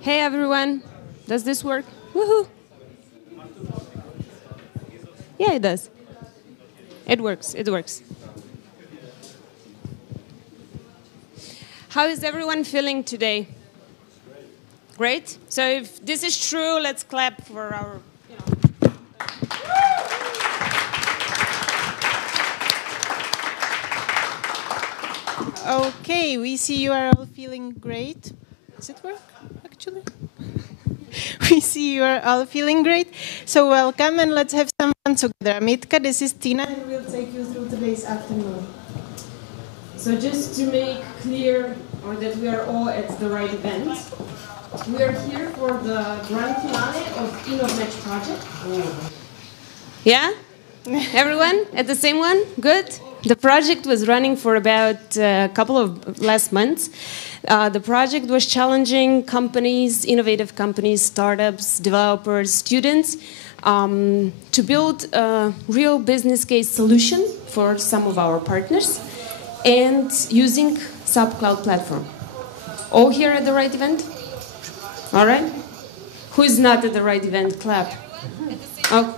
Hey everyone, does this work? Woohoo! Yeah, it does. It works, it works. How is everyone feeling today? Great? So if this is true, let's clap for our, Okay, we see you are all feeling great. Does it work, actually? We see you are all feeling great. So welcome and let's have some fun together. Mitka, this is Tina and we'll take you through today's afternoon. So just to make clear or that we are all at the right event, we are here for the grand finale of InnovMatch project. Yeah? Everyone at the same one? Good? The project was running for about a couple of last months. The project was challenging companies, innovative companies, startups, developers, students to build a real business case solution for some of our partners and using SAP Cloud Platform. All here at the right event? All right? Who is not at the right event? Clap. Oh.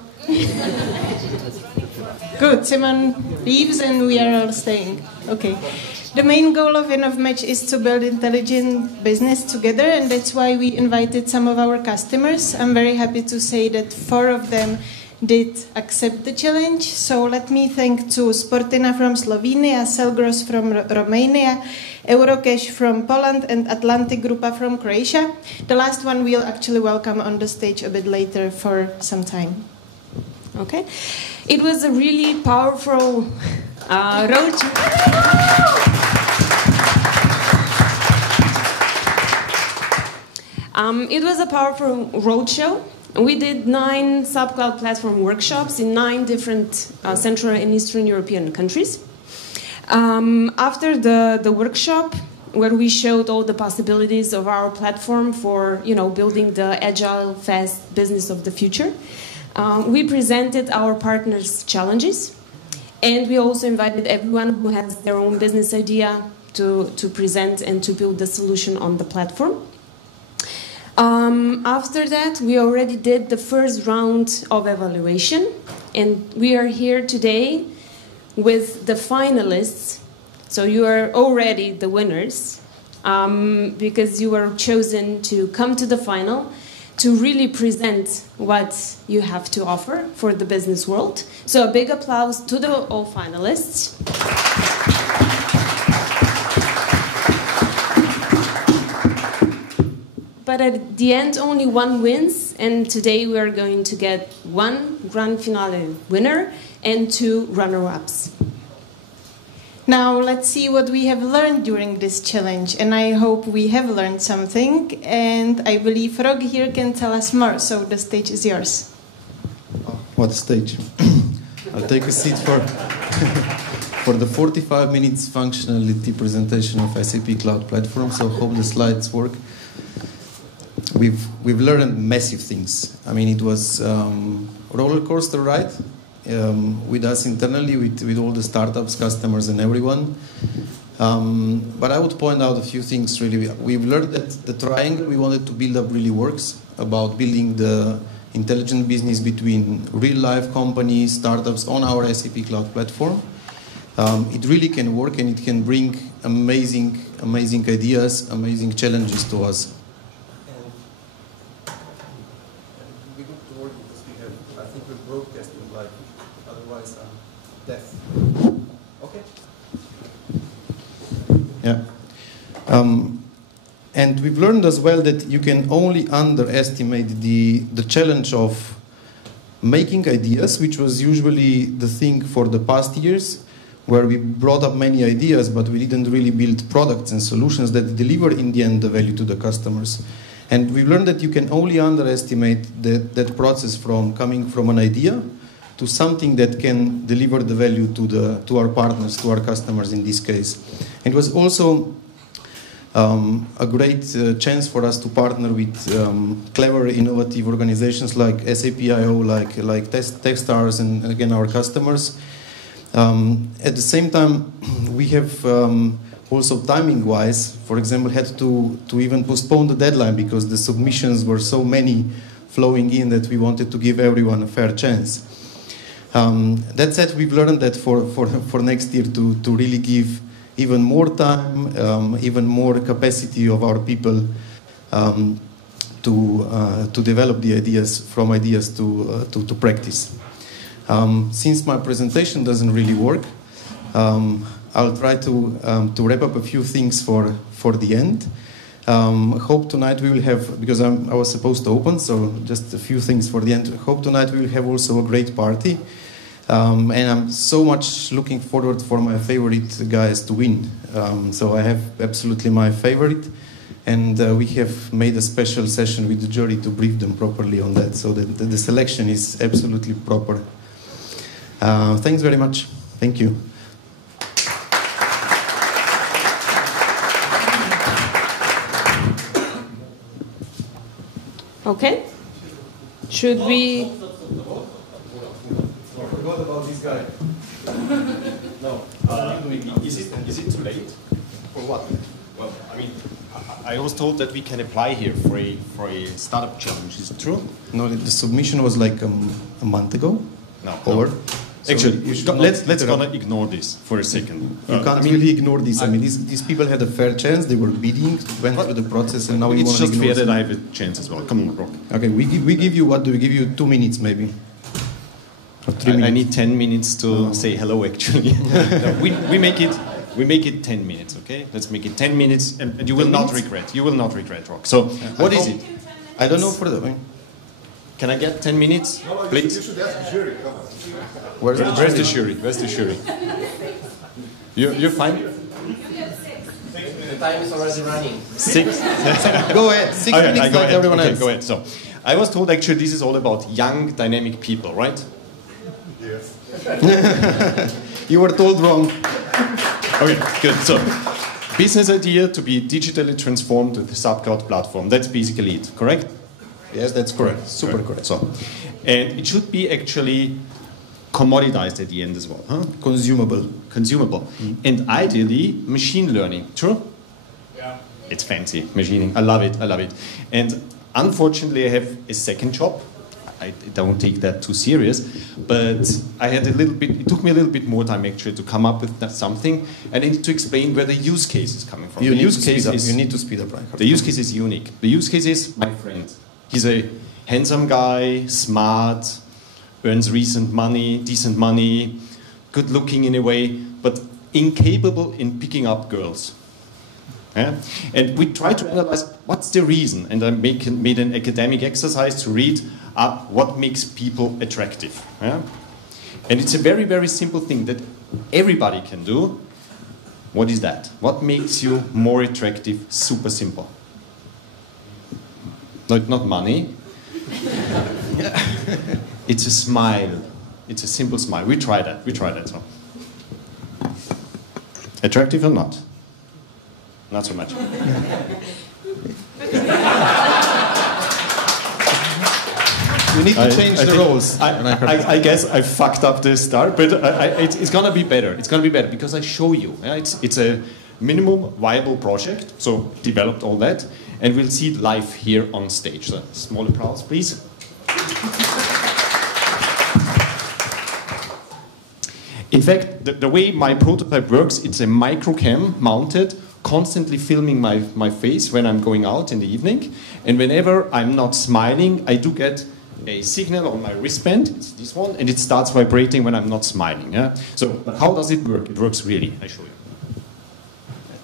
Good, Simon leaves and we are all staying. Okay. The main goal of InnovMatch is to build intelligent business together, and that's why we invited some of our customers. I'm very happy to say that 4 of them did accept the challenge. So let me thank to Sportina from Slovenia, Selgros from Romania, Eurocash from Poland, and Atlantic Grupa from Croatia. The last one we'll actually welcome on the stage a bit later for some time. Okay. It was a really powerful road. It was a powerful roadshow. We did 9 SAP Cloud Platform workshops in 9 different Central and Eastern European countries. After the workshop, where we showed all the possibilities of our platform for building the agile, fast business of the future, we presented our partners' challenges, and we also invited everyone who has their own business idea to present and to build the solution on the platform. After that, we already did the first round of evaluation, and we are here today with the finalists. So you are already the winners because you were chosen to come to the final to really present what you have to offer for the business world. So a big applause to all finalists. But at the end, only one wins, and today we are going to get 1 grand finale winner and 2 runner-ups. Now let's see what we have learned during this challenge, and I hope we have learned something, and I believe Rog here can tell us more, so the stage is yours. What stage? I'll take a seat for the 45 minutes functionality presentation of SAP Cloud Platform, so hope the slides work. We've learned massive things. I mean, it was roller coaster ride with us internally, with all the startups, customers, and everyone. But I would point out a few things. Really, we've learned that the triangle we wanted to build up really works. About building the intelligent business between real-life companies, startups on our SAP Cloud Platform. It really can work, and it can bring amazing ideas, amazing challenges to us. Yeah. And we've learned as well that you can only underestimate the challenge of making ideas, which was usually the thing for the past years, where we brought up many ideas, but we didn't really build products and solutions that deliver in the end the value to the customers. And we've learned that you can only underestimate that process from coming from an idea to something that can deliver the value to our partners, to our customers in this case. It was also a great chance for us to partner with clever, innovative organizations like SAP IO, like Techstars, and again our customers. At the same time, we have also timing-wise, for example, had to even postpone the deadline because the submissions were so many flowing in that we wanted to give everyone a fair chance. That said, we've learned that for next year to really give even more time, even more capacity of our people to develop the ideas, from ideas to practice. Since my presentation doesn't really work, I'll try to wrap up a few things for the end. Hope tonight we will have, because I was supposed to open, so just a few things for the end. Hope tonight we will have also a great party. And I'm so much looking forward for my favorite guys to win. So I have absolutely my favorite, and we have made a special session with the jury to brief them properly on that, so that the selection is absolutely proper. Thanks very much. Thank you. Okay. Should we? What about this guy? No. Is it too late? For what? Well, I mean, I was told that we can apply here for a startup challenge. Is it true? No, the submission was like a month ago. No. Or so actually, let's gonna interrupt. ignore this for a second. You can't really ignore this. I mean, these people had a fair chance. They were bidding, went through the process, and now you it's want to just ignore fair them. that I have a chance as well. Come on, Brock. Okay, we give you, what do we give you? 2 minutes maybe. Or 3 minutes. I need 10 minutes to say hello. Actually, no, we make it 10 minutes. Okay, let's make it 10 minutes, and you will not regret. You will not regret, Rock. So, what is it? I don't know for the. Can I get 10 minutes, please? You should ask the jury. Come on. Where's the jury? Where's the jury? You're fine. The time is already running. 6. Go ahead. 6 minutes go like ahead. everyone Okay, else. go ahead. So, I was told actually this is all about young, dynamic people, right? Yes. You were told wrong. Okay, good. So, business idea to be digitally transformed with the SAP Cloud Platform. That's basically it, correct? Yes, that's correct. Super correct. So, and it should be actually commoditized at the end as well, huh? Consumable. Consumable. And ideally, machine learning. True? Yeah. It's fancy, machining. I love it, I love it. And unfortunately, I have a second job. I don't take that too serious, but I had it took me a little bit more time actually to come up with something, and I need to explain where the use case is coming from. You need to speed up. The use case is unique. The use case is my friend. He's a handsome guy, smart, earns decent money, good looking in a way, but incapable in picking up girls. Yeah? And we try to analyze what's the reason, and I made an academic exercise to read what makes people attractive. Yeah? And it's a very, very simple thing that everybody can do. What is that? What makes you more attractive? Super simple. Not money. It's a smile. It's a simple smile. We try that. So. Attractive or not? Not so much. You need to change the roles. I guess I fucked up the start, but it's gonna be better. It's gonna be better because I show you. Yeah? It's a minimum viable project, so developed all that, and we'll see it live here on stage. So, small applause, please. In fact, the way my prototype works, it's a microcam mounted, constantly filming my face when I'm going out in the evening, and whenever I'm not smiling, I do get a signal on my wristband, it's this one, and it starts vibrating when I'm not smiling. Yeah? So, but how does it work? It works really. I show you.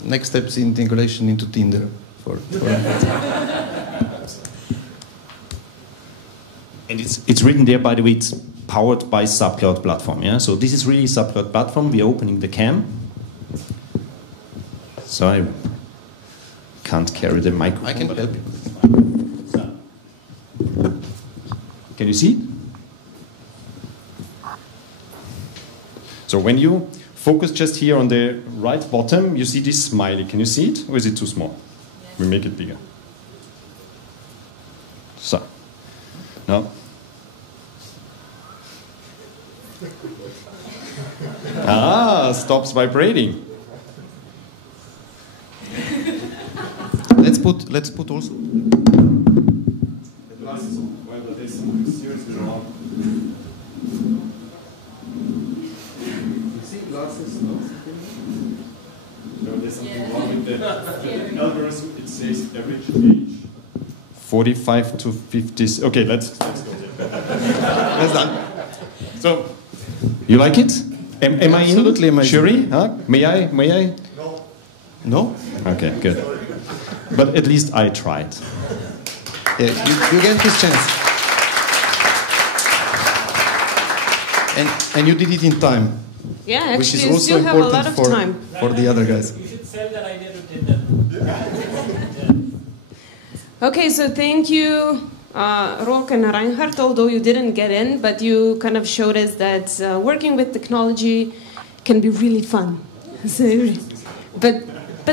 Next step is integration into Tinder. And it's written there, by the way, it's powered by SAP Cloud Platform. Yeah? So this is really SAP Cloud Platform. We are opening the cam. So I can't carry the microphone. I can help you. Can you see? So when you focus just here on the right bottom. You see this smiley. Can you see it? Or is it too small? We make it bigger. So, no. Stops vibrating. Let's put also. The glasses on. Well, but there's something seriously wrong. You see glasses? No, there's something wrong with the algorithm. It says average age 45 to 50. Okay, let's go there. That's done. So, you like it? Am I in? Absolutely amazing. Shuri? Huh? May I? No. No? Okay, good. But at least I tried. Yeah, you get his chance. And you did it in time. Yeah, which is actually, you also still have a lot important of time. for the other guys. You should sell that idea to Tinder. Okay, so thank you, Rolk and Reinhard, although you didn't get in, but you kind of showed us that working with technology can be really fun. So, but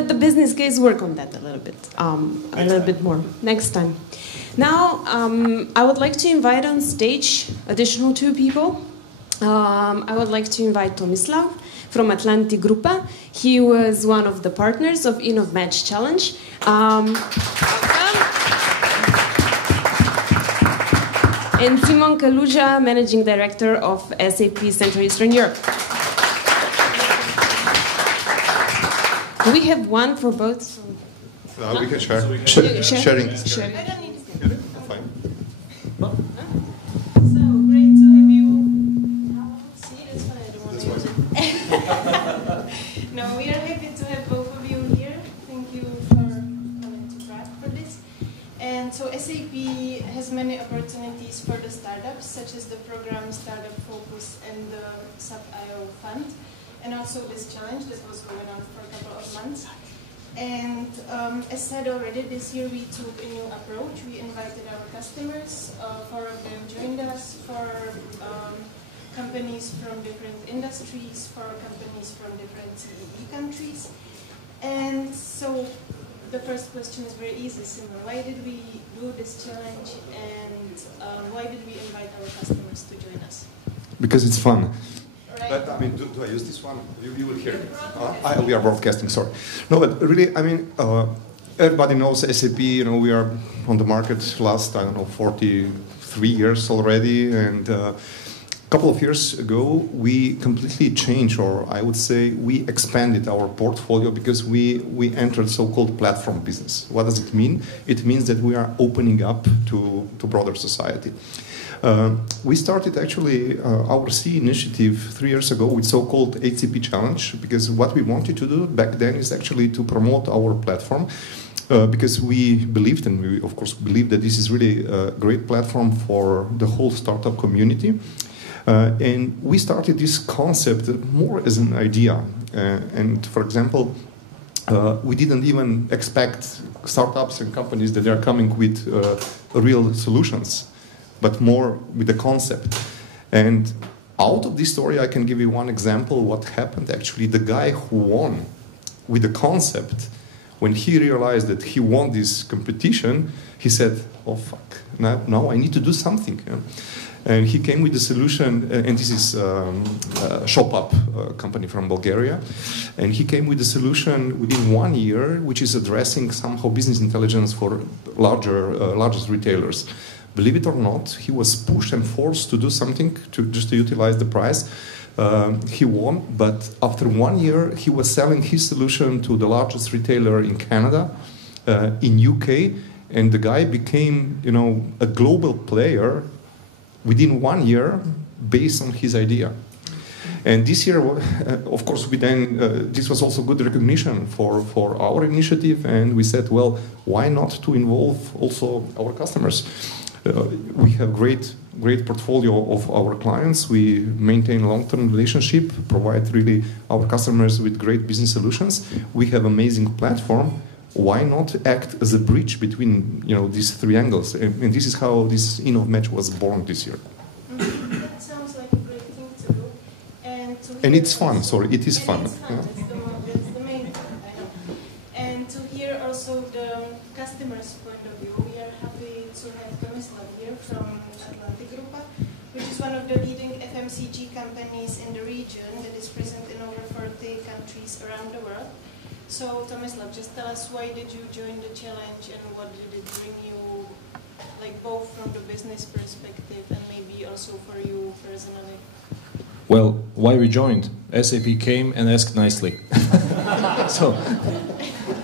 the business case, work on that a little bit more next time. Now, I would like to invite on stage additional two people. I would like to invite Tomislav from Atlantic Grupa. He was one of the partners of InnovMatch Challenge. And Simon Kaluja, Managing Director of SAP Central Eastern Europe. Do we have one for both? No, we can share. Sharing. I don't need to. Fine. So great to have you. See, that's why I don't want to use it. No, we are happy to have both of you here. Thank you for coming to Prague for this. And so SAP has many opportunities for the startups, such as the program Startup Focus and the SAP IO Fund, and also this challenge that was going on for a couple of months. And as said already, this year we took a new approach. We invited our customers. 4 of them joined us, for companies from different industries, for companies from different CEE countries. And so the first question is very easy, Simon. Why did we do this challenge, and why did we invite our customers to join us? Because it's fun. Right. But I mean, do I use this one? You will hear me. We are broadcasting. Sorry. No, but really, I mean, everybody knows SAP. You know, we are on the market last 43 years already, and a couple of years ago, we completely changed, or I would say, we expanded our portfolio because we entered so-called platform business. What does it mean? It means that we are opening up to broader society. We started actually our C initiative 3 years ago with so-called HCP Challenge, because what we wanted to do back then is actually to promote our platform, because we believed, and we of course believe, that this is really a great platform for the whole startup community. And we started this concept more as an idea. And for example, we didn't even expect startups and companies that are coming with real solutions, but more with the concept. And out of this story, I can give you one example what happened. Actually, the guy who won with the concept, when he realized that he won this competition, he said, oh fuck, now I need to do something. Yeah? And he came with the solution, and this is ShopUp, a company from Bulgaria. And he came with the solution within 1 year, which is addressing somehow business intelligence for largest retailers. Believe it or not, he was pushed and forced to do something just to utilize the prize. He won, but after 1 year, he was selling his solution to the largest retailer in Canada, in UK, and the guy became, a global player within 1 year based on his idea. And this year, of course, this was also good recognition for our initiative, and we said, well, why not to involve also our customers? We have great portfolio of our clients. We maintain long-term relationship, provide really our customers with great business solutions. We have amazing platform. Why not act as a bridge between these three angles? And this is how this InnovMatch was born this year. That sounds like a great thing to do. And to And it's fun, sorry, it is fun. It's fun. That's the main point, I know. And to hear also the customer's point of view, we are happy to have Tomislav here from Atlantic Grupa, which is one of the leading FMCG companies in the region that is present in over 40 countries around the world. So Tomislav, just tell us, why did you join the challenge and what did it bring you, like both from the business perspective and maybe also for you personally? Well, why we joined? SAP came and asked nicely. So.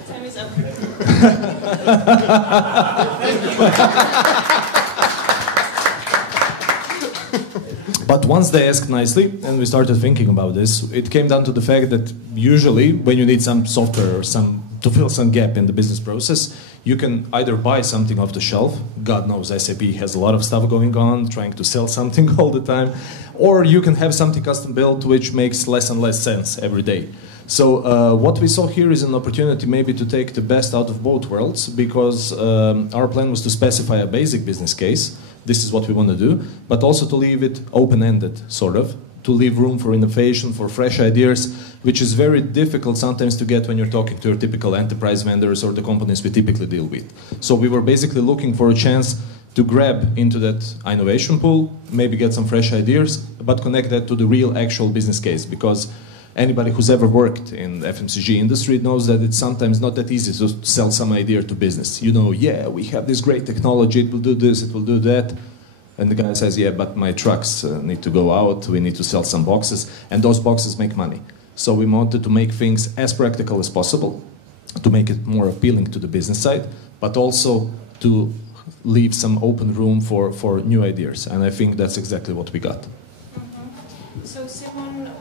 Time is up. But once they asked nicely, and we started thinking about this, it came down to the fact that usually when you need some software or to fill some gap in the business process, you can either buy something off the shelf. God knows SAP has a lot of stuff going on, trying to sell something all the time. Or you can have something custom built, which makes less and less sense every day. So what we saw here is an opportunity maybe to take the best out of both worlds, because our plan was to specify a basic business case. This is what we want to do, but also to leave it open-ended, sort of, to leave room for innovation, for fresh ideas, which is very difficult sometimes to get when you're talking to your typical enterprise vendors or the companies we typically deal with. So we were basically looking for a chance to grab into that innovation pool, maybe get some fresh ideas, but connect that to the real actual business case, because anybody who's ever worked in the FMCG industry knows that it's sometimes not that easy to sell some idea to business. You know, yeah, we have this great technology, it will do this, it will do that. And the guy says, yeah, but my trucks need to go out, we need to sell some boxes, and those boxes make money. So we wanted to make things as practical as possible, to make it more appealing to the business side, but also to leave some open room for new ideas. And I think that's exactly what we got. Mm-hmm. So Simon,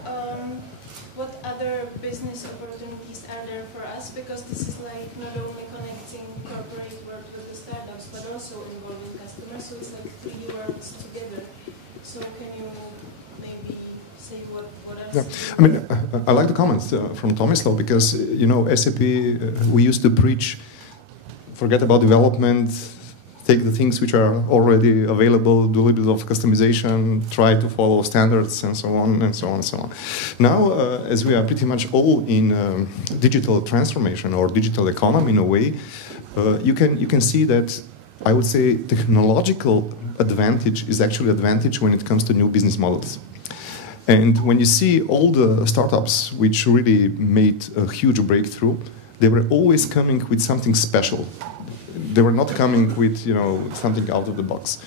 what other business opportunities are there for us? Because this is like not only connecting corporate world with the startups, but also involving customers. So it's like three worlds together. So can you maybe say what else? Yeah. I mean, I like the comments from Tomislav, because, you know, SAP, we used to preach, forget about development, take the things which are already available, do a little bit of customization, try to follow standards, and so on, and so on, and so on. Now, as we are pretty much all in digital transformation or digital economy in a way, you can see that, I would say, technological advantage is actually advantage when it comes to new business models. And when you see all the startups which really made a huge breakthrough, they were always coming with something special. They were not coming with, you know, something out of the box.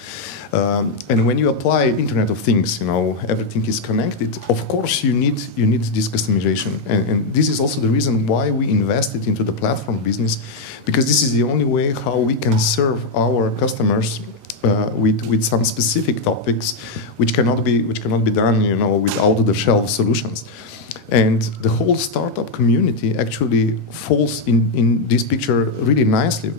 And when you apply Internet of Things, you know, everything is connected. Of course, you need this customization, and this is also the reason why we invested into the platform business, because this is the only way how we can serve our customers with some specific topics, which cannot be done, you know, with out-of-the-shelf solutions. And the whole startup community actually falls in this picture really nicely.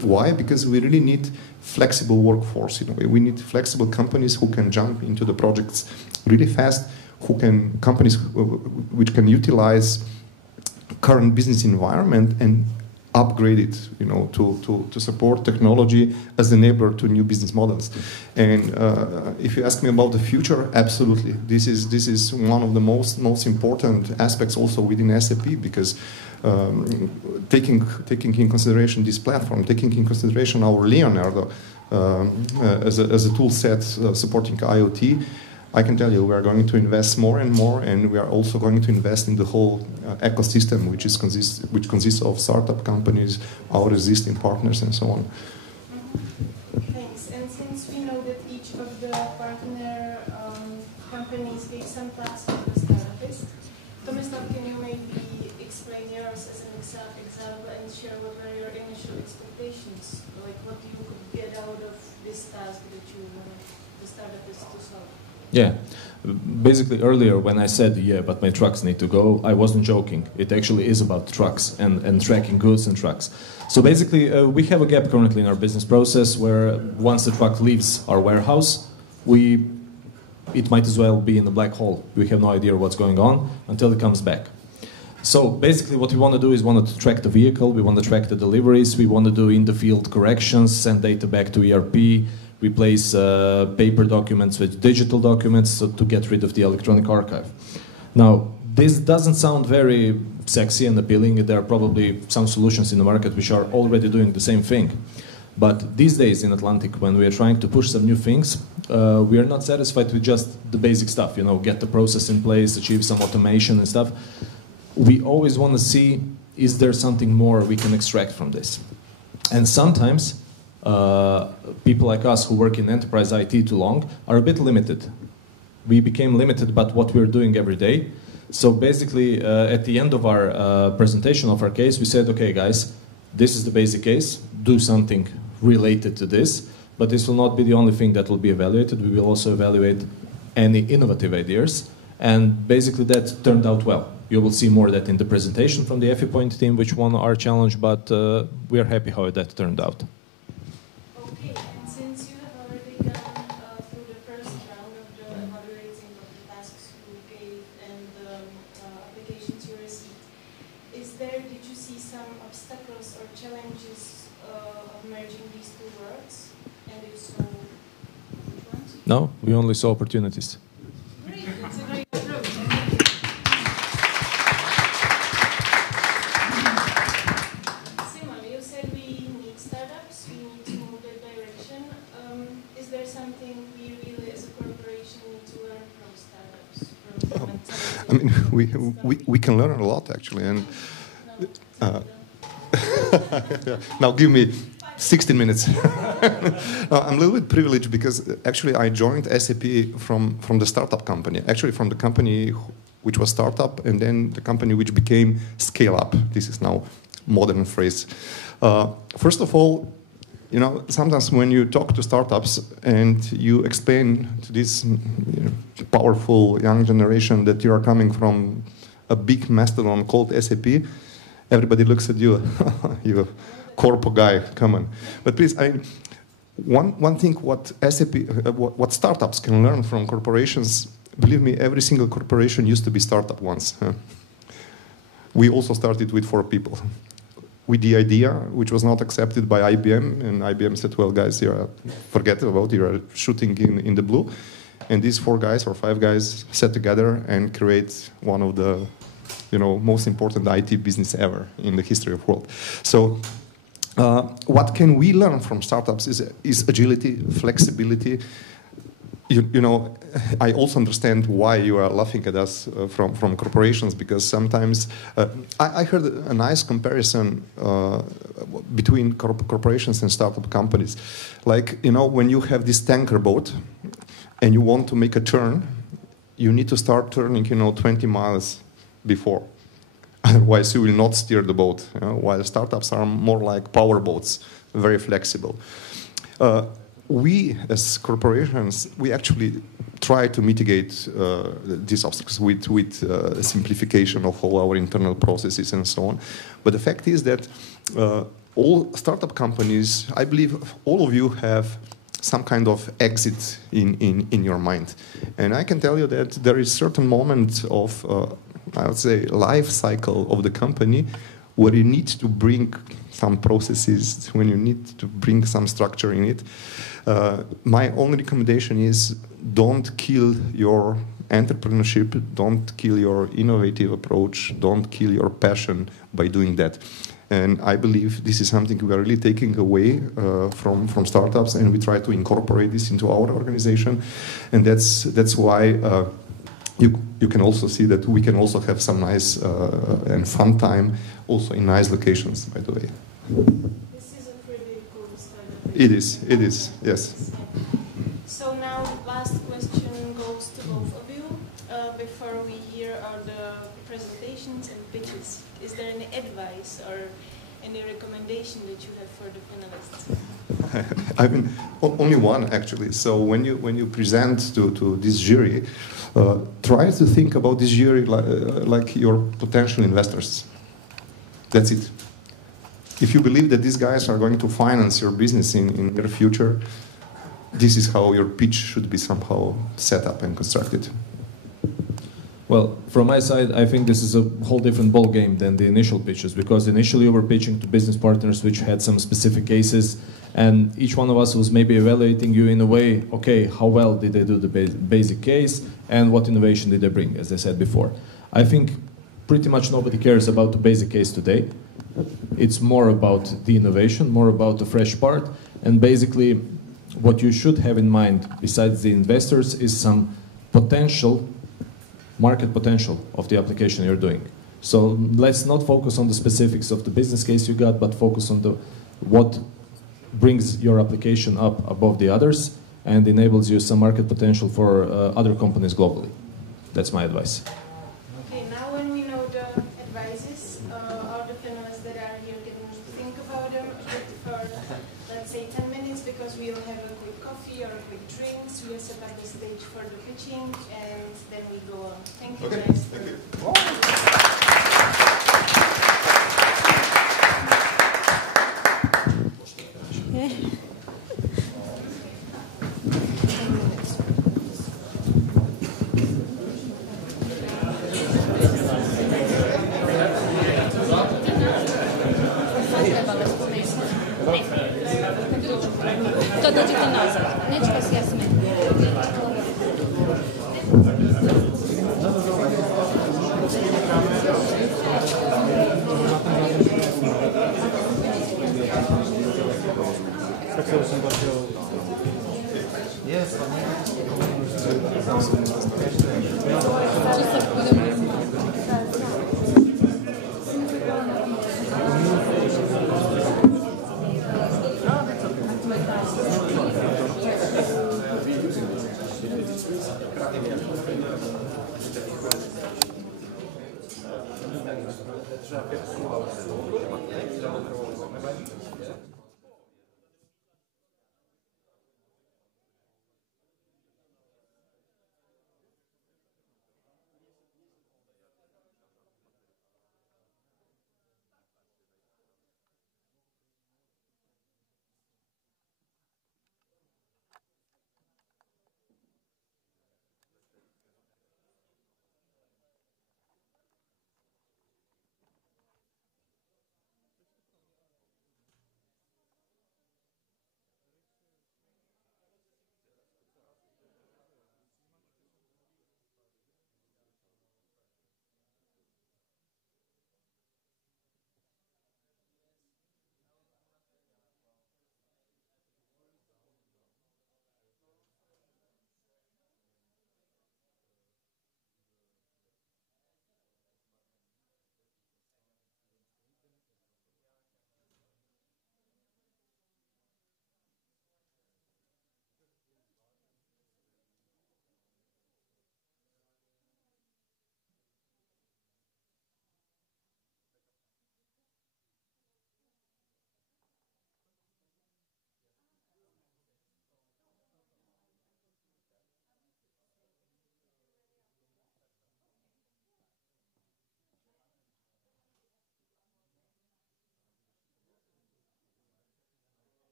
Why? Because we really need flexible workforce in a way. We need flexible companies who can jump into the projects really fast, companies which can utilize current business environment and upgrade it, you know, to support technology as an enabler to new business models. And if you ask me about the future, absolutely, this is one of the most important aspects also within SAP, because taking in consideration this platform, taking in consideration our Leonardo as a tool set supporting IoT, I can tell you we are going to invest more and more, and we are also going to invest in the whole ecosystem, which consists of startup companies, our existing partners, and so on. Thanks. And since we know that each of the partner companies gave some tasks to the startups, Tomislav, can you maybe explain yours as an example and share what were your initial expectations? Like what you could get out of this task that you wanted the startups to solve? Yeah, basically earlier when I said, yeah, but my trucks need to go, I wasn't joking. It actually is about trucks and tracking goods and trucks. So basically we have a gap currently in our business process where once the truck leaves our warehouse, it might as well be in a black hole. We have no idea what's going on until it comes back. So basically what we want to do is want to track the vehicle, we want to track the deliveries, we want to do in-the-field corrections, send data back to ERP, replace paper documents with digital documents, so to get rid of the electronic archive. Now, this doesn't sound very sexy and appealing. There are probably some solutions in the market which are already doing the same thing. But these days in Atlantic, when we are trying to push some new things, we are not satisfied with just the basic stuff, you know, get the process in place, achieve some automation and stuff. We always want to see, is there something more we can extract from this? And sometimes people like us who work in enterprise IT too long are a bit limited. We became limited by what we're doing every day. So basically, at the end of our presentation of our case, we said, okay, guys, this is the basic case. Do something related to this. But this will not be the only thing that will be evaluated. We will also evaluate any innovative ideas. And basically, that turned out well. You will see more of that in the presentation from the FE Point team, which won our challenge. But we are happy how that turned out. Okay, and since you have already gone through the first round of the evaluating of the tasks you gave and the applications you received, did you see some obstacles or challenges of merging these two worlds? And if so, which ones? No, we only saw opportunities. Great, that's a great approach. Simon, you said we need startups, we need to move that direction. Is there something we really as a corporation need to learn from startups? I mean, we can learn a lot actually, and now give me 16 minutes. I'm a little bit privileged because actually I joined SAP from the startup company, actually from the company which was startup and then the company which became scale up. This is now modern phrase. First of all, you know, sometimes when you talk to startups and you explain to this powerful young generation that you are coming from a big mastodon called SAP, everybody looks at you, you corpo guy, come on. But please, one thing what SAP, what startups can learn from corporations, believe me, every single corporation used to be startup once. We also started with 4 people. With the idea, which was not accepted by IBM, and IBM said, well, guys, forget about it, you're shooting in the blue. And these 4 guys or 5 guys sat together and create one of the most important IT business ever in the history of the world. So what can we learn from startups is agility, flexibility. You know, I also understand why you are laughing at us from corporations, because sometimes I heard a nice comparison between corporations and startup companies. Like, you know, when you have this tanker boat and you want to make a turn, you need to start turning, 20 miles before. Otherwise, you will not steer the boat. While startups are more like power boats, very flexible. We, as corporations, we actually try to mitigate these obstacles with simplification of all our internal processes and so on. But the fact is that all startup companies, I believe all of you have some kind of exit in your mind. And I can tell you that there is certain moment of, I would say, life cycle of the company where you need to bring some processes, when you need to bring some structure in it. My only recommendation is don't kill your entrepreneurship, don't kill your innovative approach, don't kill your passion by doing that. And I believe this is something we are really taking away from startups, and we try to incorporate this into our organization. And that's why you can also see that we can also have some nice and fun time also in nice locations, by the way. This is a pretty cool startup. It is, yes. So now, last question goes to both of you. Before we hear the presentations and pitches, is there any advice or any recommendation that you have for the finalists? I mean, only one actually. So when you present to this jury, try to think about this jury like your potential investors. That's it. If you believe that these guys are going to finance your business in their future, this is how your pitch should be somehow set up and constructed. Well, from my side, I think this is a whole different ball game than the initial pitches, because initially we were pitching to business partners which had some specific cases, And each one of us was maybe evaluating you in a way, okay, how well did they do the basic case and what innovation did they bring, as I said before. I think pretty much nobody cares about the basic case today. It's more about the innovation, more about the fresh part, and basically what you should have in mind, besides the investors, is some potential, market potential of the application you're doing. So let's not focus on the specifics of the business case you got, but focus on what brings your application up above the others and enables you some market potential for other companies globally. That's my advice. Okay, now when we know the advices, all the panelists that are here can think about them for, let's say, 10 minutes, because we'll have a quick coffee or a quick drinks. We'll set up the stage for the pitching, and then we go on. Thank you, guys. Thank you. To dođite nazad. Neću vas ja smetiti.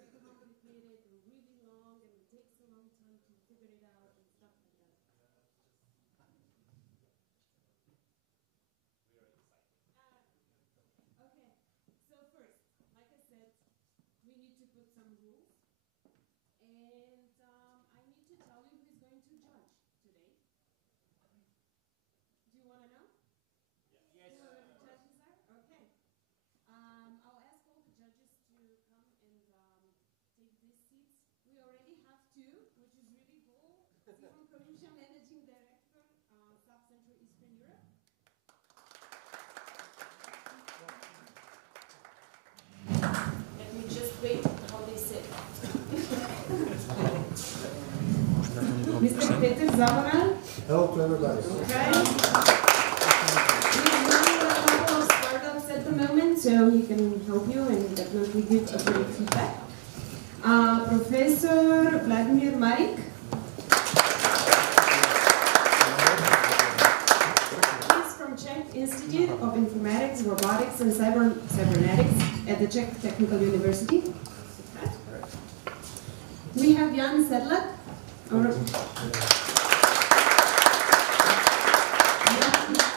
very complicated and really long, and it takes a long time to figure it out and stuff like that. Okay, so first, like I said, we need to put some rules, and I need to tell you who's going to judge today. Do you want to know? Yes. You know who the judges are? Okay. I'll ask all the judges to come and take these seats. We already have two, which is really cool. Simon Korusha, Managing Director, SAP Central Eastern Europe. Let me just wait how they sit. Mr. Peter Zavoral. Hello to everybody. Okay. He's running a couple of startups at the moment, so he can help you and definitely give a great feedback. Professor Vladimir Marik. He's from Czech Institute of Informatics, Robotics, and Cybernetics at the Czech Technical University. We have Jan Sedlak.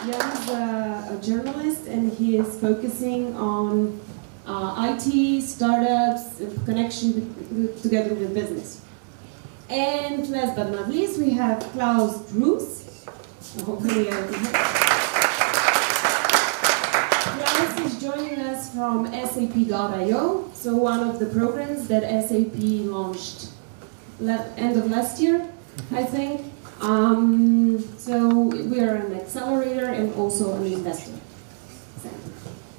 Jan's a journalist, and he is focusing on IT, startups, connection together with business. And last but not least, we have Klaus Drues. Hopefully I can help. Klaus is joining us from SAP.io, so one of the programs that SAP launched end of last year, I think. So we are an accelerator and also an investor.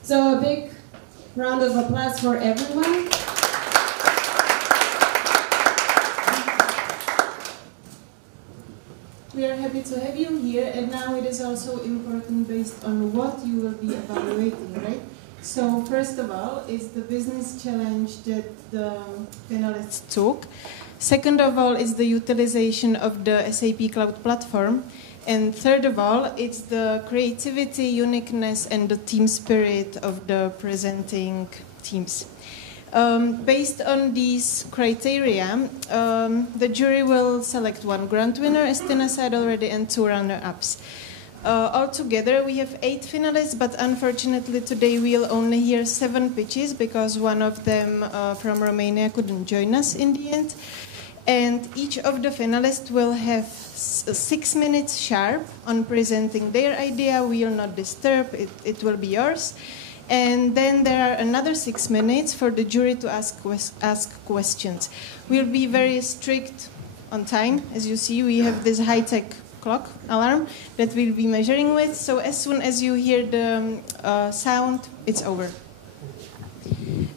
So a big round of applause for everyone. We are happy to have you here, and now it is also important based on what you will be evaluating, right? So first of all is the business challenge that the finalists took. Second of all is the utilization of the SAP Cloud Platform. And third of all, it's the creativity, uniqueness, and the team spirit of the presenting teams. Based on these criteria, the jury will select one grant winner, as Tina said already, and two runner-ups. Altogether, we have 8 finalists, but unfortunately today we'll only hear 7 pitches because one of them from Romania couldn't join us in the end. And each of the finalists will have 6 minutes sharp on presenting their idea. We will not disturb, it will be yours. And then there are another 6 minutes for the jury to ask questions. We'll be very strict on time. As you see, we have this high-tech clock alarm that we'll be measuring with. So as soon as you hear the sound, it's over.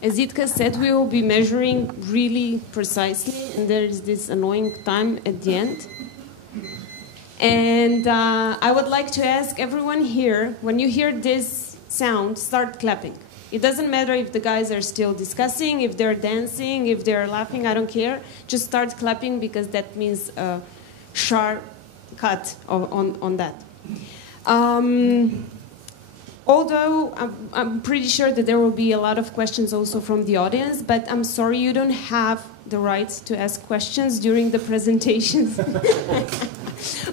As Itka said, we will be measuring really precisely, and there is this annoying time at the end. And I would like to ask everyone here, when you hear this sound, start clapping. It doesn't matter if the guys are still discussing, if they're dancing, if they're laughing, I don't care. Just start clapping because that means a sharp cut on that. Although I'm pretty sure that there will be a lot of questions also from the audience, but I'm sorry you don't have the right to ask questions during the presentations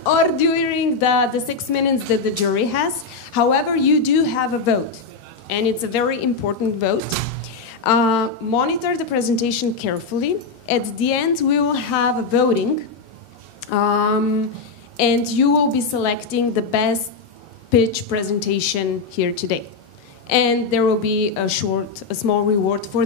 or during the 6 minutes that the jury has. However, you do have a vote, and it's a very important vote. Monitor the presentation carefully. At the end, we will have a voting, and you will be selecting the best pitch presentation here today. And there will be a small reward for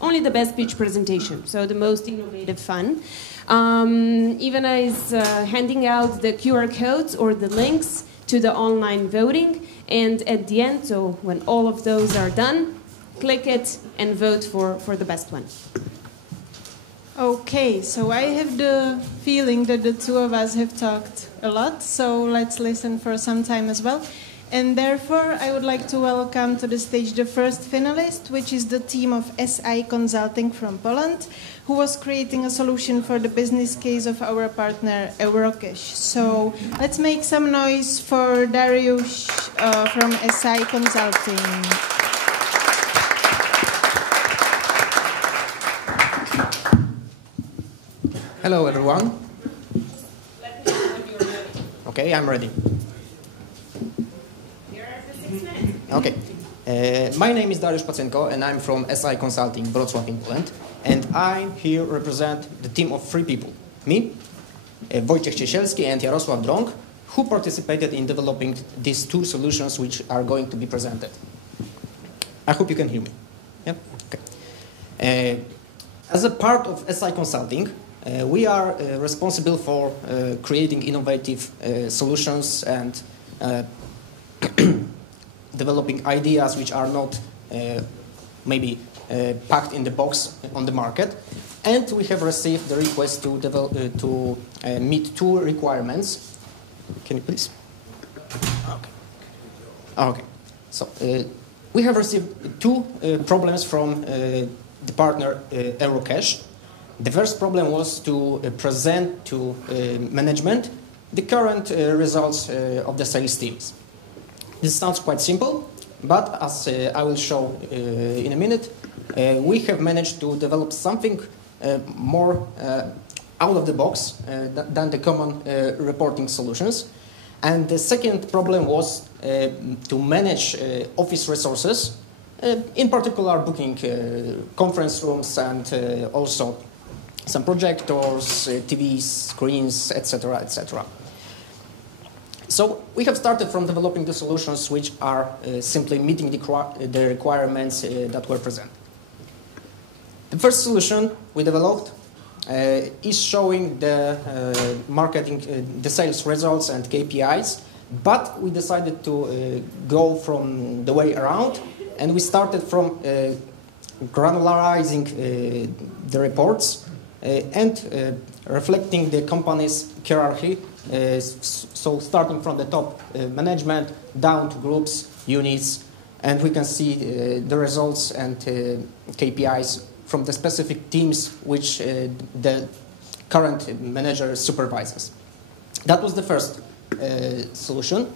only the best pitch presentation, so the most innovative fun. Ivana is handing out the QR codes or the links to the online voting, and at the end, so when all of those are done, click it and vote for the best one. Okay, so I have the feeling that the two of us have talked a lot, so let's listen for some time as well. And therefore, I would like to welcome to the stage the first finalist, which is the team of SI Consulting from Poland, who was creating a solution for the business case of our partner Eurocash. So let's make some noise for Dariusz from SI Consulting. Hello, everyone. Okay, I'm ready. Here are the 6 minutes. Okay. My name is Dariusz Pacenko, and I'm from SI Consulting, Wrocław in Poland. And I here represent the team of 3 people. Me, Wojciech Ciesielski, and Jarosław Drąg, who participated in developing these 2 solutions which are going to be presented. I hope you can hear me. Yep. Okay. As a part of SI Consulting, we are responsible for creating innovative solutions and developing ideas which are not maybe packed in the box on the market. And we have received the request to meet 2 requirements. Can you please? Okay. So we have received 2 problems from the partner Eurocash. The first problem was to present to management the current results of the sales teams. This sounds quite simple, but as I will show in a minute, we have managed to develop something more out of the box than the common reporting solutions. And the second problem was to manage office resources, in particular booking conference rooms and also some projectors, TVs, screens, etc., etc. So we have started from developing the solutions which are simply meeting the requirements that were present. The first solution we developed is showing the the sales results and KPIs, but we decided to go from the way around, and we started from granularizing the reports and reflecting the company's hierarchy, so starting from the top management down to groups, units, and we can see the results and KPIs from the specific teams which the current manager supervises. That was the first solution.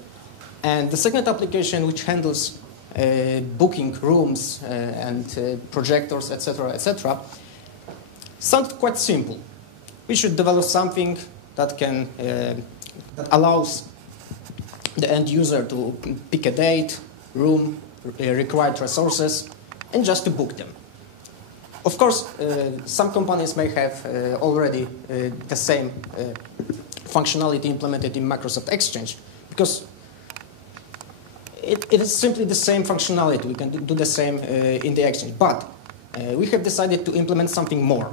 And the second application, which handles booking rooms and projectors, etc., etc., sounded quite simple. We should develop something that that allows the end user to pick a date, room, required resources, and just to book them. Of course, some companies may have already the same functionality implemented in Microsoft Exchange, because it is simply the same functionality. We can do the same in the Exchange. But we have decided to implement something more,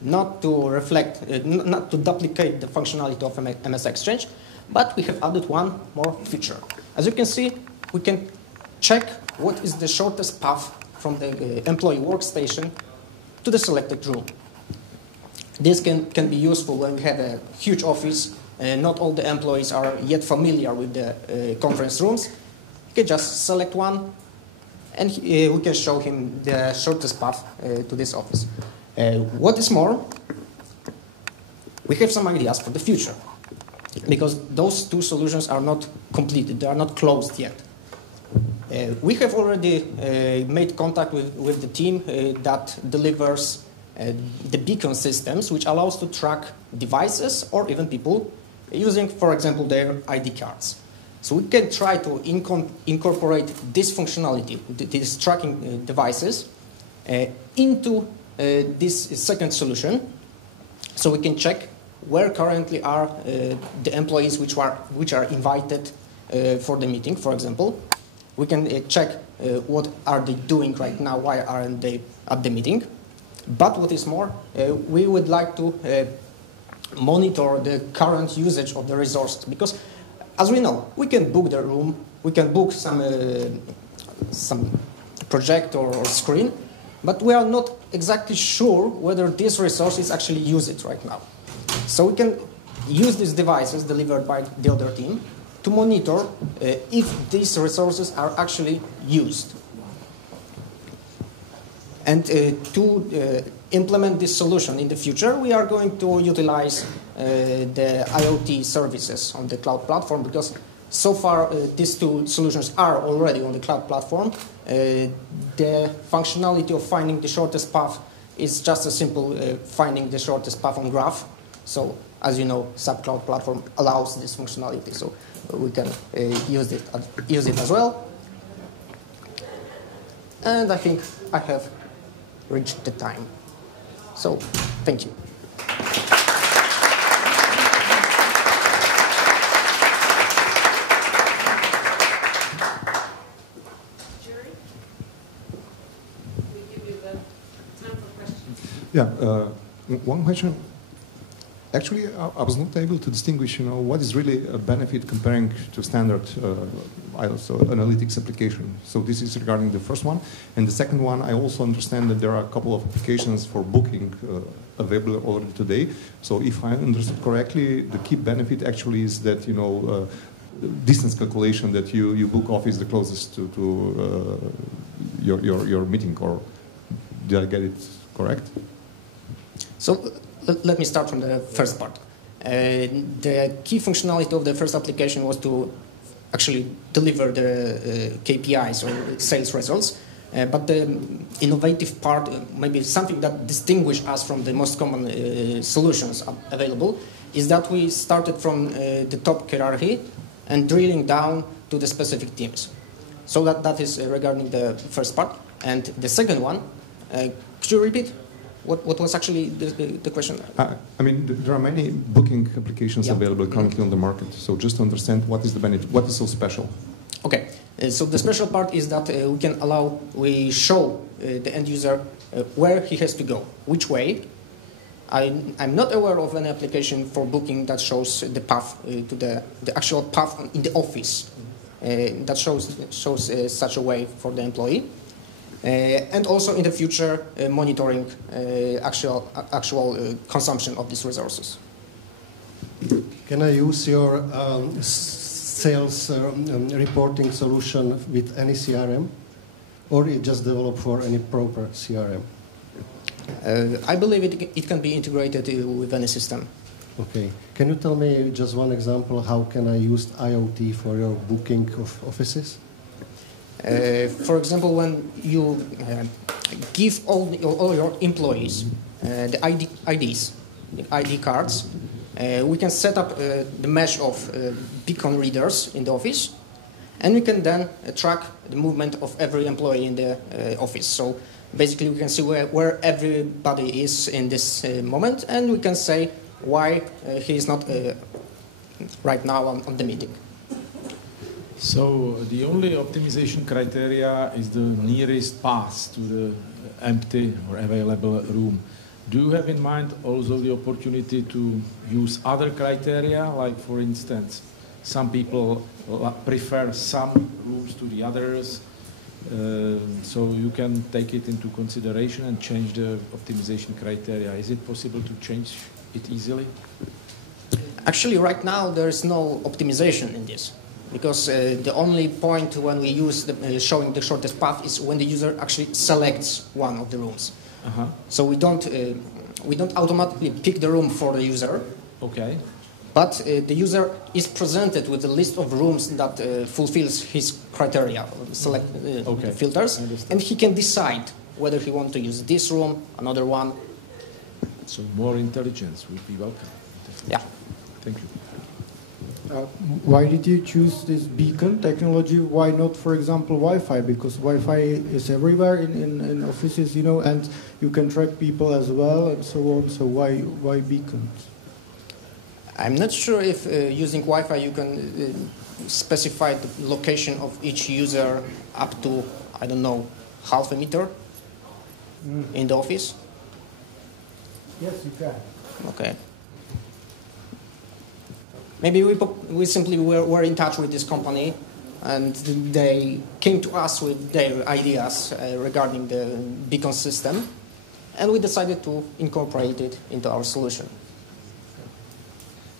not to reflect, not to duplicate the functionality of MS Exchange, but we have added one more feature. As you can see, we can check what is the shortest path from the employee workstation to the selected room. This can be useful when we have a huge office and not all the employees are yet familiar with the conference rooms. You can just select one and we can show him the shortest path to this office. What is more, we have some ideas for the future, because those 2 solutions are not completed, they are not closed yet. We have already made contact with the team that delivers the beacon systems, which allows to track devices or even people using, for example, their ID cards. So we can try to incorporate this functionality, these tracking devices, into this second solution, so we can check where currently are the employees which are invited for the meeting, for example. We can check what are they doing right now, why aren't they at the meeting. But what is more, we would like to monitor the current usage of the resources, because as we know, we can book the room, we can book some projector or screen, but we are not exactly sure whether this resource is actually used right now. So we can use these devices delivered by the other team to monitor if these resources are actually used. And to implement this solution in the future, we are going to utilize the IoT services on the cloud platform, because so far these 2 solutions are already on the cloud platform. The functionality of finding the shortest path is just a simple finding the shortest path on graph. So, as you know, SAP Cloud Platform allows this functionality, so we can use it as well. And I think I have reached the time. So, thank you. Yeah, one question. Actually, I was not able to distinguish, what is really a benefit comparing to standard also analytics application. So this is regarding the first one. And the second one, I also understand that there are a couple of applications for booking available already today. So if I understood correctly, the key benefit actually is that, distance calculation that you book office the closest to your meeting, or did I get it correct? So let me start from the first part. The key functionality of the first application was to actually deliver the KPIs or sales results. But the innovative part, maybe something that distinguishes us from the most common solutions available, is that we started from the top hierarchy and drilling down to the specific teams. So that is regarding the first part. And the second one, could you repeat? What was actually the question? I mean, there are many booking applications available currently on the market. So just to understand, what is the benefit? What is so special? Okay, so the special part is that we show the end user where he has to go, which way. I'm not aware of any application for booking that shows the path to the actual path in the office that shows such a way for the employee. And also in the future, monitoring actual consumption of these resources. Can I use your sales reporting solution with any CRM, or it just developed for any proper CRM? I believe it can be integrated with any system. Okay. Can you tell me just one example? How can I use IoT for your booking of offices? For example, when you give all your employees the IDs, the ID cards, we can set up the mesh of beacon readers in the office, and we can then track the movement of every employee in the office. So basically, we can see where everybody is in this moment, and we can say why he is not right now on the meeting. So the only optimization criteria is the nearest path to the empty or available room. Do you have in mind also the opportunity to use other criteria, like for instance, some people prefer some rooms to the others, so you can take it into consideration and change the optimization criteria. Is it possible to change it easily? Actually, right now there is no optimization in this. Because the only point when we use showing the shortest path is when the user actually selects one of the rooms. So we don't automatically pick the room for the user. Okay. But the user is presented with a list of rooms that fulfills his criteria, select filters, and he can decide whether he wants to use this room, another one. So more intelligence would be welcome. Yeah. Thank you. Why did you choose this beacon technology? Why not, for example, Wi-Fi? Because Wi-Fi is everywhere in offices, and you can track people as well and so on. So why beacons? I'm not sure if using Wi-Fi you can specify the location of each user up to, I don't know, half a meter in the office. Yes, you can. Okay. Maybe we simply were in touch with this company, and they came to us with their ideas regarding the beacon system, and we decided to incorporate it into our solution.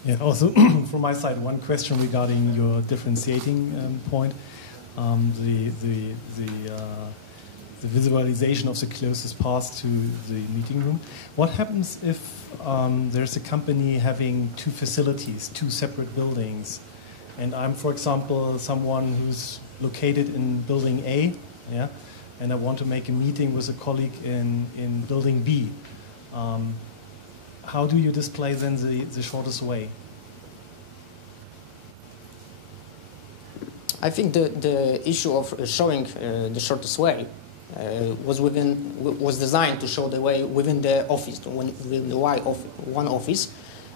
Yeah, also from my side, one question regarding your differentiating point, the visualization of the closest path to the meeting room. What happens if there's a company having two facilities, two separate buildings, and I'm, for example, someone who's located in building A, yeah, and I want to make a meeting with a colleague in building B. how do you display then the shortest way? I think the issue of showing the shortest way was designed to show the way within the office, within the one office,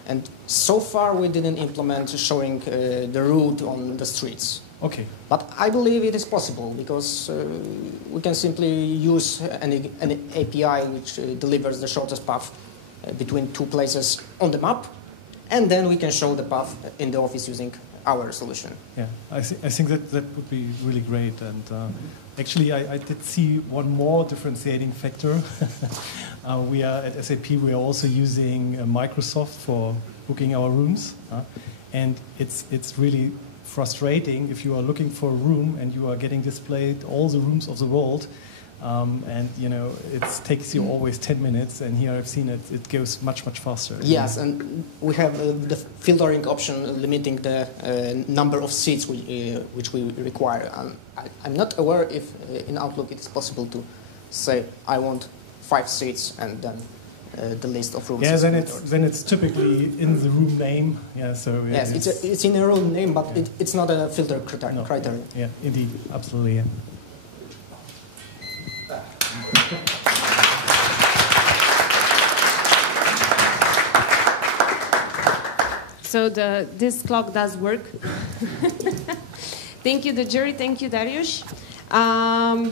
and so far we didn't implement showing the route on the streets. Okay. But I believe it is possible because we can simply use an API which delivers the shortest path between two places on the map, and then we can show the path in the office using our solution. Yeah, I think that would be really great. And actually, I did see one more differentiating factor. We are at SAP. We are also using Microsoft for booking our rooms, and it's really frustrating if you are looking for a room and you are getting displayed all the rooms of the world. And it takes you always 10 minutes, and here I've seen it goes much faster. Yes, and we have the filtering option limiting the number of seats which we require. I'm not aware if in Outlook it is possible to say I want 5 seats and then the list of rooms. Yeah, then it's typically in the room name. Yeah, so yeah, yes, it's in a room name, but it's not a filter criteria. Yeah, indeed, absolutely. Yeah. So this clock does work. Thank you, the jury. Thank you, Dariusz.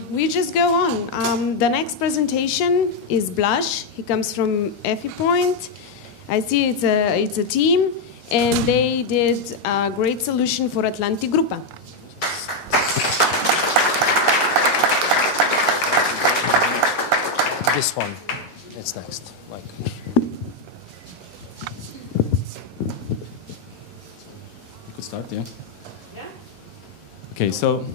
We just go on. The next presentation is Blaž. He comes from EFI. I see it's a team, and they did a great solution for Atlantic Grupa. This one, that's next. Like. You could start, yeah? Yeah. Okay, so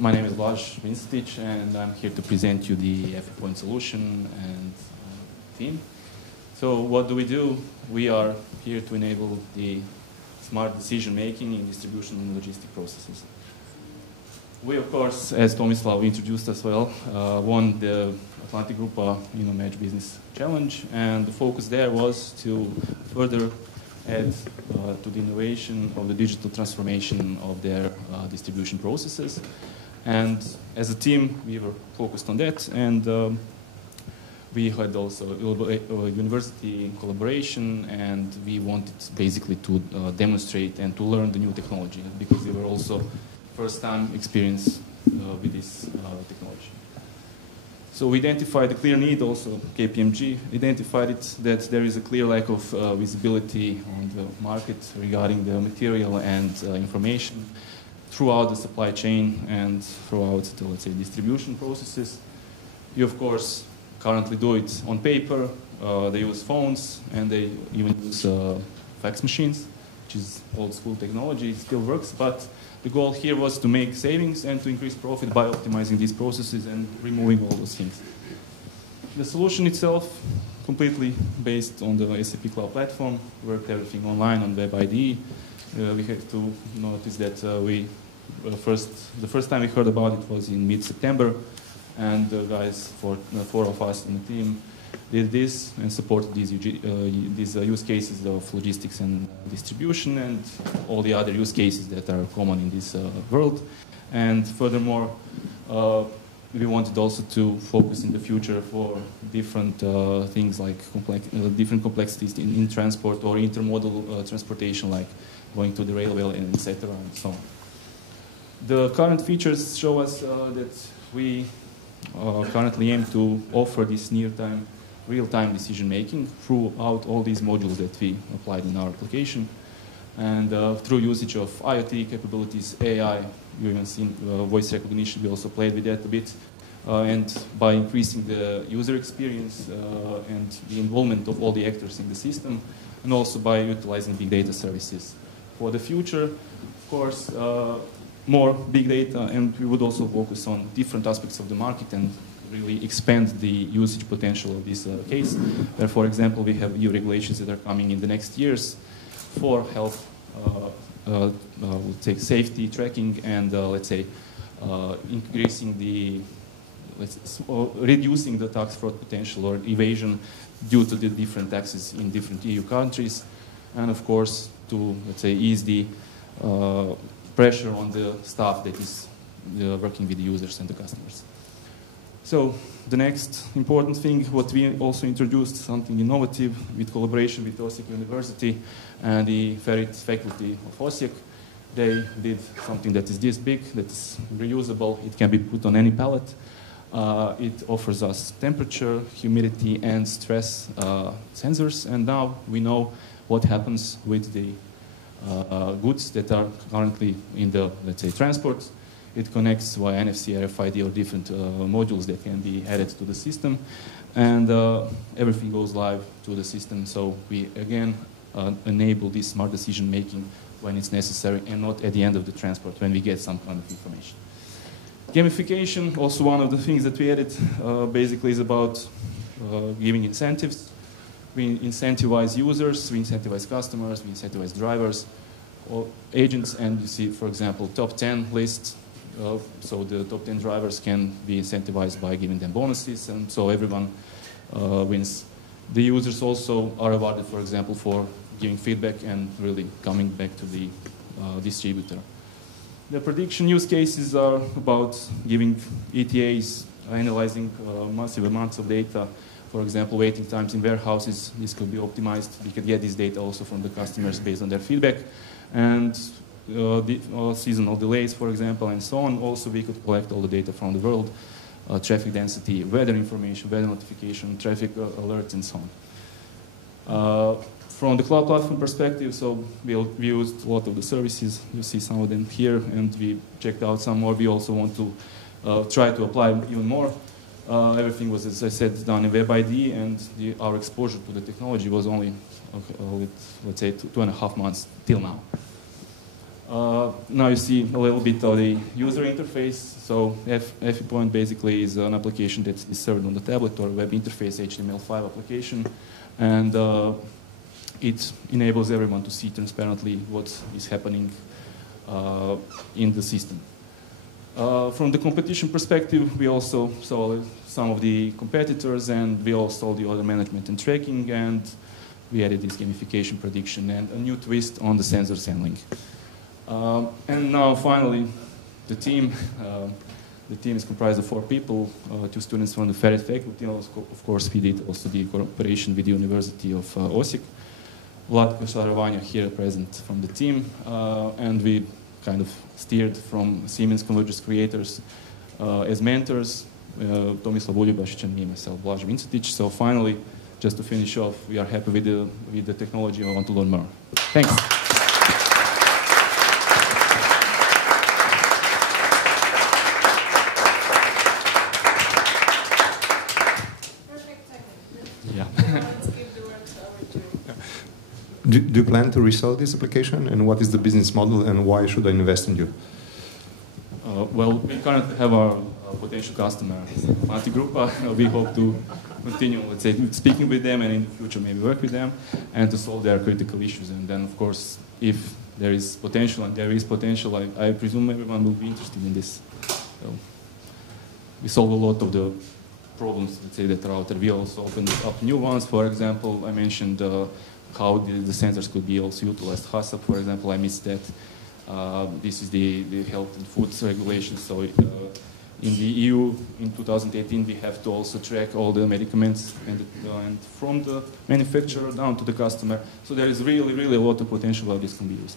my name is Blaž Vinstic, and I'm here to present you the EFI solution and team. So what do? We are here to enable the smart decision making in distribution and logistic processes. We, of course, as Tomislav introduced as well, won the Atlantic Grupa InnovMatch Business Challenge, and the focus there was to further add to the innovation of the digital transformation of their distribution processes. And as a team, we were focused on that, and we had also a university collaboration, and we wanted basically to demonstrate and to learn the new technology, because we were also first-time experience with this technology. So we identified a clear need, also KPMG identified it, that there is a clear lack of visibility on the market regarding the material and information throughout the supply chain and throughout the, let's say, distribution processes. You, of course, currently do it on paper. They use phones, and they even use fax machines, which is old school technology. It still works, but the goal here was to make savings and to increase profit by optimizing these processes and removing all those things. The solution itself, completely based on the SAP Cloud Platform, worked everything online on Web IDE. We had to notice that the first time we heard about it was in mid-September, and the guys, four of us in the team, did this and supported these use cases of logistics and distribution and all the other use cases that are common in this world. And furthermore, we wanted also to focus in the future for different things like different complexities in transport or intermodal transportation, like going to the railway and etc. and so on. The current features show us that we currently aim to offer this near-time, real-time decision-making throughout all these modules that we applied in our application, and through usage of IoT capabilities, AI, you even seen voice recognition, we also played with that a bit, and by increasing the user experience and the involvement of all the actors in the system, and also by utilizing big data services. For the future, of course, more big data, and we would also focus on different aspects of the market and really expand the usage potential of this case. Where, for example, we have EU regulations that are coming in the next years for health, we'll take safety tracking, and let's say increasing the, reducing the tax fraud potential or evasion due to the different taxes in different EU countries, and of course to, let's say, ease the pressure on the staff that is working with the users and the customers. So the next important thing, what we also introduced, something innovative with collaboration with Osijek University and the faculty of Osijek. They did something that is this big, that is reusable. It can be put on any pallet. It offers us temperature, humidity, and stress sensors. And now we know what happens with the goods that are currently in the, let's say, transport. It connects via NFC, RFID, or different modules that can be added to the system. And everything goes live to the system. So we, again, enable this smart decision making when it's necessary and not at the end of the transport when we get some kind of information. Gamification, also one of the things that we added, basically is about giving incentives. We incentivize users, we incentivize customers, we incentivize drivers, or agents, and you see, for example, top 10 list. So the top 10 drivers can be incentivized by giving them bonuses, and so everyone wins. The users also are rewarded, for example, for giving feedback and really coming back to the distributor. The prediction use cases are about giving ETAs, analyzing massive amounts of data. For example, waiting times in warehouses, this could be optimized. We could get this data also from the customers based on their feedback. And seasonal delays, for example, and so on. Also, we could collect all the data from the world, traffic density, weather information, weather notification, traffic alerts, and so on. From the cloud platform perspective, so we used a lot of the services. You see some of them here, and we checked out some more. We also want to try to apply even more. Everything was, as I said, done in WebID, and our exposure to the technology was only, let's say, 2.5 months till now. Now you see a little bit of the user interface. So FEPoint basically is an application that is served on the tablet or web interface HTML5 application, and it enables everyone to see transparently what is happening in the system. From the competition perspective, we also saw some of the competitors, and we also saw the order management and tracking, and we added this gamification prediction and a new twist on the sensors handling. And now, finally, the team. The team is comprised of 4 people, 2 students from the faculty. Of course, we did also the cooperation with the University of Osijek. Vlatko Šarovanja here present from the team, and we kind of steered from Siemens Convergence creators as mentors, Tomislav Buljubašić and me, myself, Blaž Vincetić. So finally, just to finish off, we are happy with the technology and want to learn more. Thanks. Do you plan to resell this application, and what is the business model, and why should I invest in you? Well, we currently have our potential customer, Mati Grupa. We hope to continue, let's say, speaking with them, and in the future maybe work with them, and to solve their critical issues. And then, of course, if there is potential, and there is potential, I presume everyone will be interested in this. So we solve a lot of the problems, let's say, that are out there. We also opened up new ones. For example, I mentioned how the sensors could be also utilized. HACCP, for example, I missed that. This is the health and food regulations. So in the EU in 2018, we have to also track all the medicaments and from the manufacturer down to the customer. So there is really, really a lot of potential how this can be used.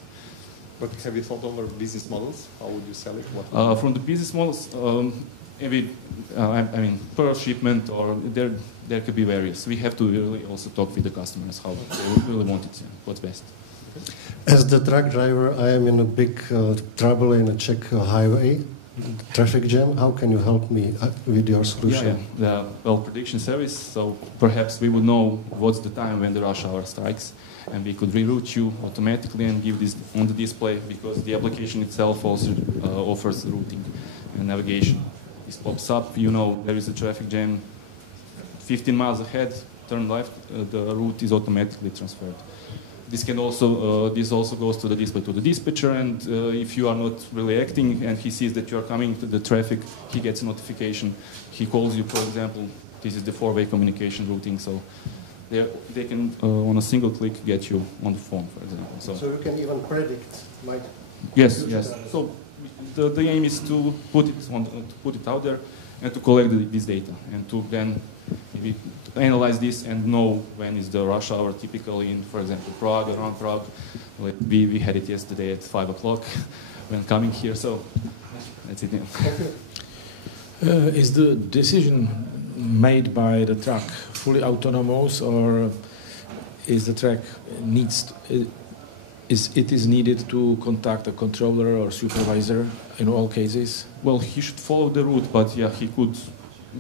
But have you thought over business models? How would you sell it? From the business models, I mean, per shipment, or there could be various. We have to really also talk with the customers how they really want it, what's best. As the truck driver, I am in a big trouble in a Czech highway, traffic jam. How can you help me with your solution? Yeah. Well, prediction service. So perhaps we would know what's the time when the rush hour strikes, and we could reroute you automatically and give this on the display, because the application itself also offers routing and navigation. This pops up, you know, there is a traffic jam 15 miles ahead, turn left, the route is automatically transferred. This also goes to the display to the dispatcher, and if you are not really acting and he sees that you are coming to the traffic, he gets a notification. He calls you, for example. This is the 4-way communication routing, so They can, on a single click, get you on the phone, for example. So you can even predict, like. Yes, yes. So the aim is to put it out there and to collect this data and to then maybe analyze this and know when is the rush hour typically in, for example, Prague, around Prague. We had it yesterday at 5 o'clock when coming here, so that's it. Is the decision made by the truck fully autonomous, or is the truck is needed to contact a controller or supervisor in all cases? Well, he should follow the route, but yeah, he could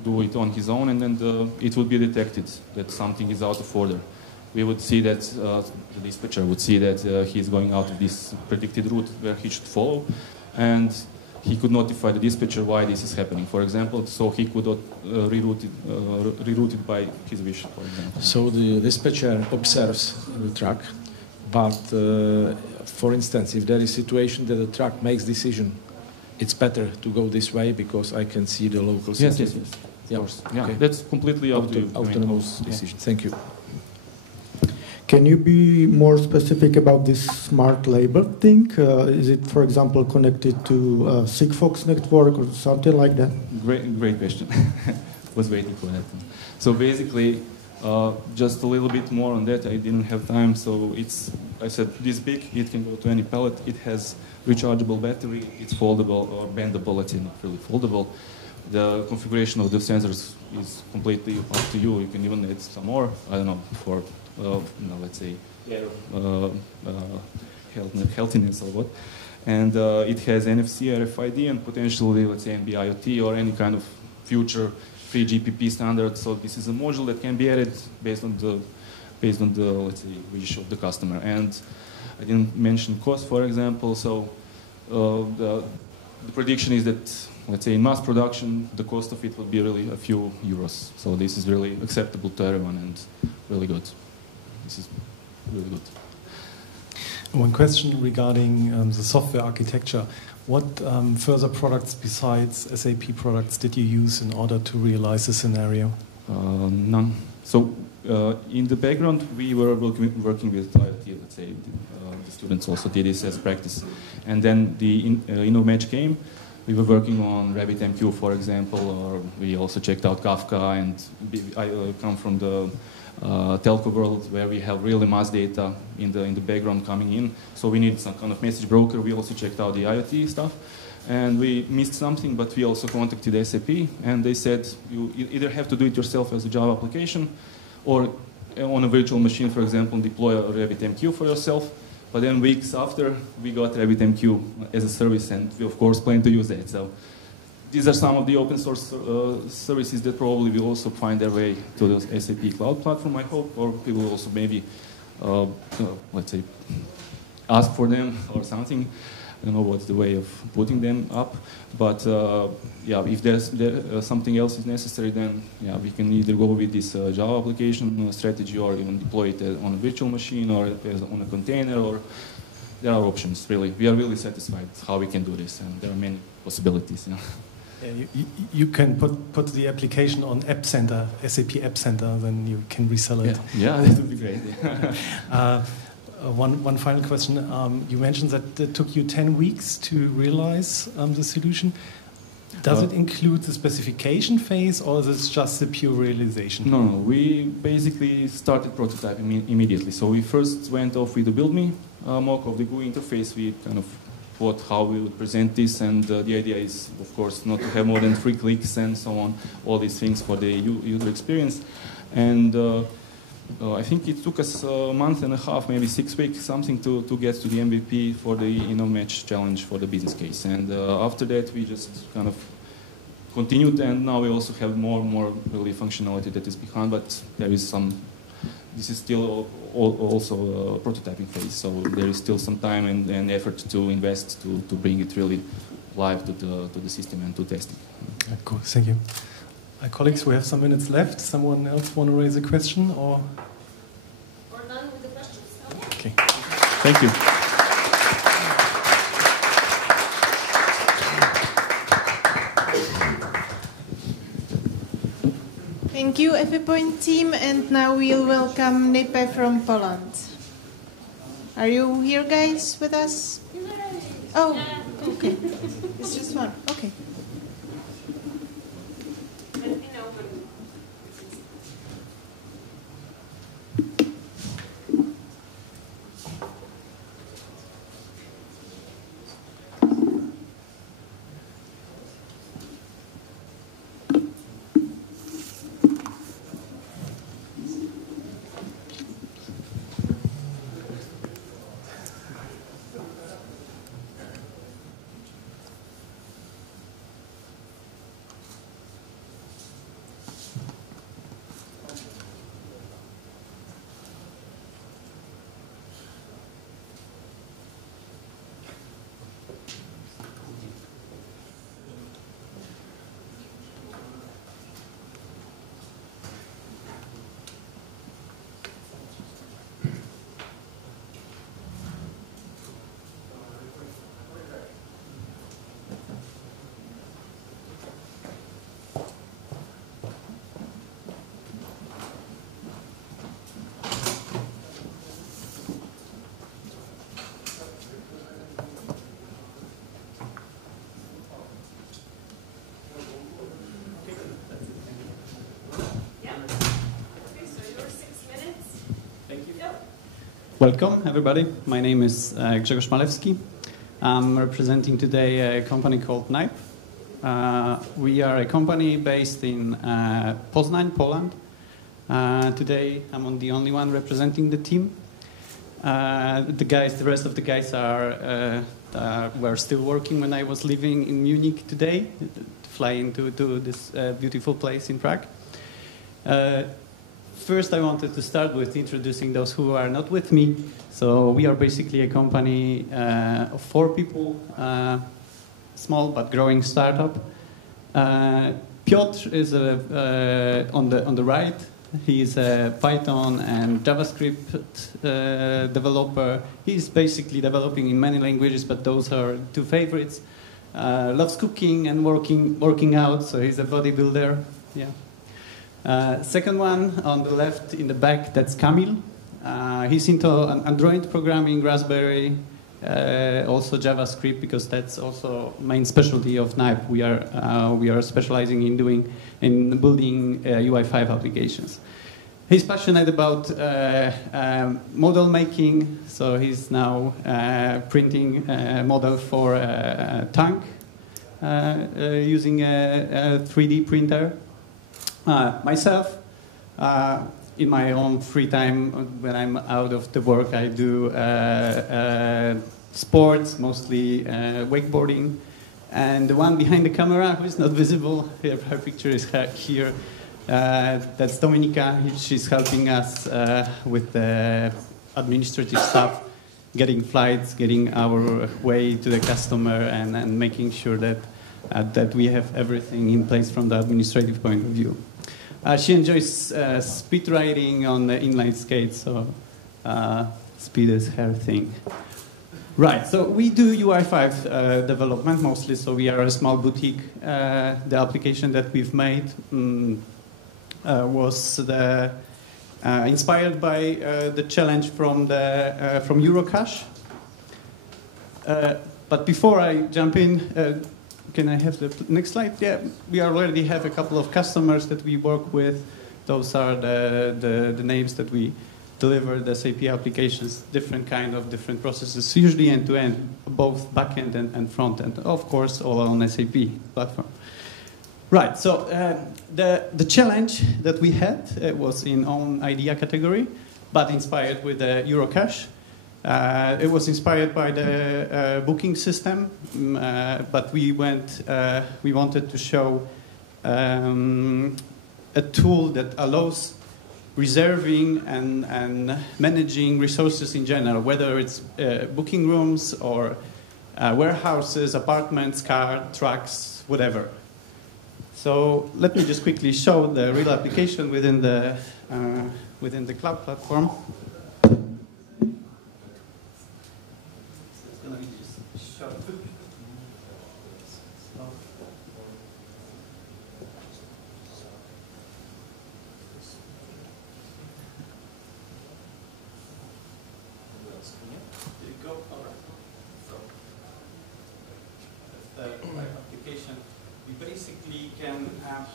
do it on his own, and then it would be detected that something is out of order. We would see that the dispatcher would see that he is going out of this predicted route where he should follow, and he could notify the dispatcher why this is happening, for example, so he could reroute it by his wish, for example. So the dispatcher observes the truck, but for instance, if there is a situation that the truck makes decision, it's better to go this way because I can see the local system. Yes, of course. Yeah, okay. That's completely up to you. Autonomous decision. Yeah. Thank you. Can you be more specific about this smart label thing? Is it, for example, connected to Sigfox network or something like that? Great question. Was waiting for that. So basically, just a little bit more on that. I didn't have time, so I said this big. It can go to any pallet. It has rechargeable battery. It's foldable or bendable. It's not really foldable. The configuration of the sensors is completely up to you. You can even add some more. I don't know, for let's say healthiness or what. And it has NFC, RFID, and potentially, let's say, NB-IoT or any kind of future 3GPP standard. So this is a module that can be added based on the let's say wish of the customer. And I didn't mention cost, for example. So the prediction is that, let's say, in mass production, the cost of it would be really a few euros. So this is really acceptable to everyone and really good. This is really good. One question regarding the software architecture. What further products besides SAP products did you use in order to realize the scenario? None. So in the background, we were working with IoT, let's say. The students also did this as practice. And then the InnovMatch came. We were working on RabbitMQ, for example, or we also checked out Kafka, and I come from the telco world where we have really mass data in the background coming in. So we need some kind of message broker. We also checked out the IoT stuff. And we missed something, but we also contacted SAP, and they said you either have to do it yourself as a Java application, or on a virtual machine, for example, deploy a RabbitMQ for yourself. But then weeks after, we got RabbitMQ as a service, and we, of course, plan to use that. So these are some of the open source services that probably will also find their way to the SAP Cloud Platform, I hope, or people will also maybe, let's say, ask for them or something. I don't know what's the way of putting them up, but yeah, if there's something else is necessary, then yeah, we can either go with this Java application strategy, or even deploy it on a virtual machine, or on a container, or there are options. Really, we are really satisfied how we can do this, and there are many possibilities. You know. Yeah, you can put the application on App Center, SAP App Center, then you can resell it. Yeah, that would be great. One final question. You mentioned that it took you 10 weeks to realize the solution. Does it include the specification phase, or is it just the pure realization? No, we basically started prototyping immediately. So we first went off with the build.me mock of the GUI interface. We kind of thought how we would present this, and the idea is, of course, not to have more than 3 clicks and so on, all these things for the user experience. And I think it took us a month and a half, maybe 6 weeks, something to get to the MVP for the InnovMatch challenge for the business case. And after that, we just kind of continued, and now we also have more and more really functionality that is behind, but there is some, this is still also a prototyping phase, so there is still some time and effort to invest to bring it really live to the system and to testing. Yeah, cool, thank you. Colleagues, we have some minutes left. Someone else want to raise a question, or? We're done with the questions. Okay. Thank you. Thank Thank you, EFIPoint team, and now we'll welcome Nipe from Poland. Are you here, guys, with us? Oh, okay. It's just one. Okay. Welcome, everybody. My name is Grzegorz Malewski. I'm representing today a company called NIPE. We are a company based in Poznań, Poland. Today, I'm the only one representing the team. The rest of the guys were still working when I was living in Munich today, flying to this beautiful place in Prague. First, I wanted to start with introducing those who are not with me. So we are basically a company of 4 people, small but growing startup. Piotr is on the right. He is a Python and JavaScript developer. He's basically developing in many languages, but those are 2 favorites. Loves cooking and working out, so he's a bodybuilder. Yeah. Second one on the left in the back, that's Kamil. He's into Android programming, Raspberry, also JavaScript, because that's also main specialty of NIPE. We are specializing in building UI5 applications. He's passionate about model making, so he's now printing a model for a tank using a 3D printer. Myself, in my own free time, when I'm out of the work, I do sports, mostly wakeboarding. And the one behind the camera, who is not visible, her picture is here. That's Dominika. She's helping us with the administrative stuff, getting flights, getting our way to the customer, and making sure that we have everything in place from the administrative point of view. She enjoys speed riding on the inline skates, so speed is her thing. Right, so we do UI5 development mostly, so we are a small boutique. The application that we've made was inspired by the challenge from Eurocash. But before I jump in, can I have the next slide? Yeah, we already have a couple of customers that we work with. Those are the names that we deliver the SAP applications, different processes, usually end-to-end, both back-end and front-end. Of course, all on SAP platform. Right, so the challenge that we had was in own idea category, but inspired with the Eurocash. It was inspired by the booking system, but we wanted to show a tool that allows reserving and managing resources in general, whether it's booking rooms or warehouses, apartments, cars, trucks, whatever. So let me just quickly show the real application within the cloud platform. go. All right. So that's the right application. We basically can have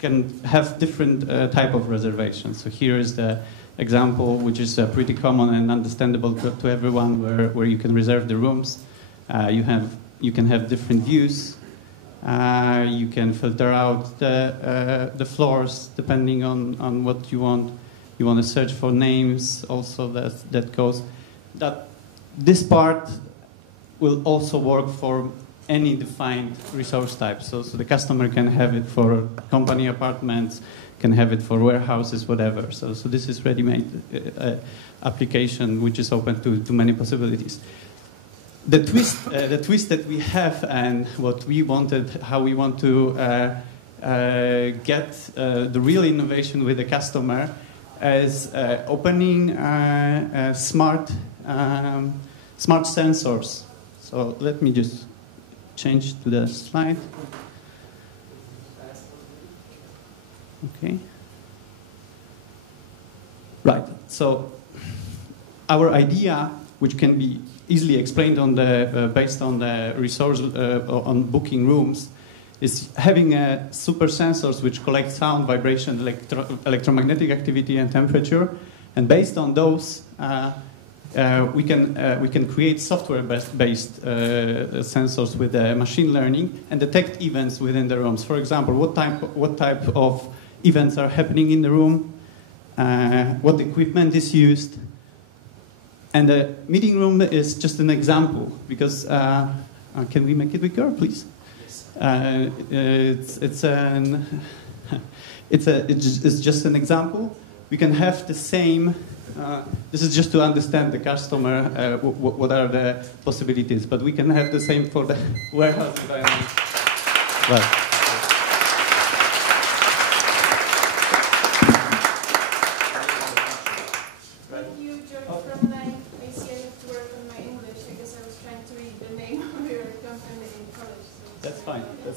can have different type of reservations. So here is the example, which is pretty common and understandable to everyone, where you can reserve the rooms. You can have different views. You can filter out the floors depending on what you want. You want to search for names. Also, that goes. This part will also work for any defined resource type. So the customer can have it for company apartments, can have it for warehouses, whatever. So this is ready-made application which is open to many possibilities. The twist that we have and what we wanted, how we want to get the real innovation with the customer is opening smart sensors. So let me just change to the slide. Okay. Right. So our idea, which can be easily explained based on the resource on booking rooms, is having super sensors which collect sound, vibration, electromagnetic activity, and temperature, and based on those, we can create software-based sensors with machine learning and detect events within the rooms. For example, what type of events are happening in the room, what equipment is used. And the meeting room is just an example, because can we make it bigger, please? Yes. It's just an example. We can have the same. This is just to understand the customer, what are the possibilities. But we can have the same for the warehouse environment. Right.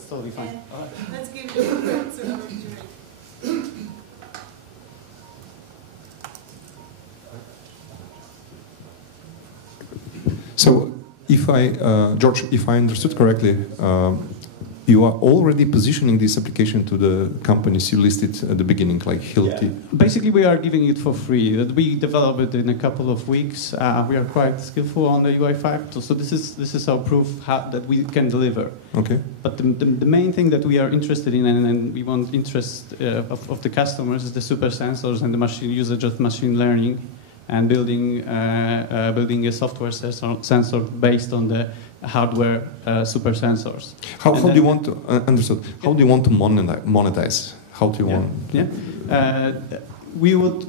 Totally fine. All right. Let's give you an opportunity. So, George, if I understood correctly, you are already positioning this application to the companies you listed at the beginning, like Hilti. Yeah. Basically, we are giving it for free. We developed it in a couple of weeks. We are quite skillful on the UI5, so this is our proof that we can deliver. Okay. But the main thing that we are interested in, and we want interest of the customers, is the super sensors and the usage of machine learning, and building a software sensor based on the hardware super sensors. How do you want to understood? How do you want to monetize? How do you want? Yeah, we would,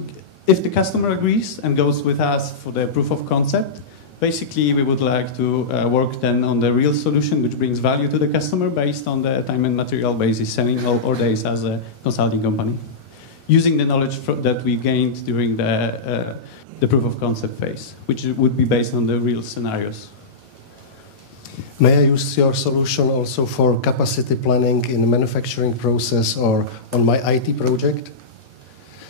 if the customer agrees and goes with us for the proof of concept. Basically, we would like to work then on the real solution, which brings value to the customer based on the time and material basis, selling all days as a consulting company, using the knowledge that we gained during the proof of concept phase, which would be based on the real scenarios. May I use your solution also for capacity planning in the manufacturing process or on my IT project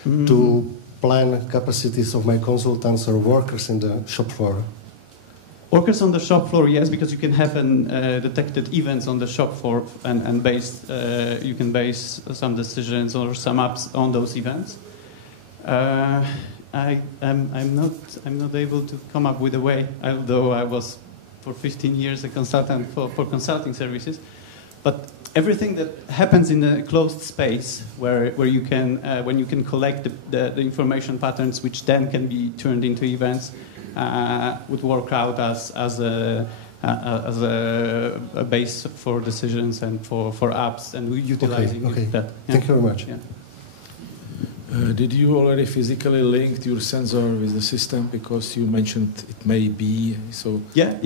to plan capacities of my consultants or workers in the shop floor? Workers on the shop floor, yes, because you can have detected events on the shop floor and you can base some decisions or some apps on those events. I'm not able to come up with a way, although I was for 15 years a consultant for consulting services. But everything that happens in a closed space, where you can when you can collect the information patterns, which then can be turned into events, would work out as a base for decisions and for apps, and we're utilizing that. Yeah. Thank you very much. Yeah. Did you already physically link your sensor with the system? Because you mentioned it may be so. Yeah.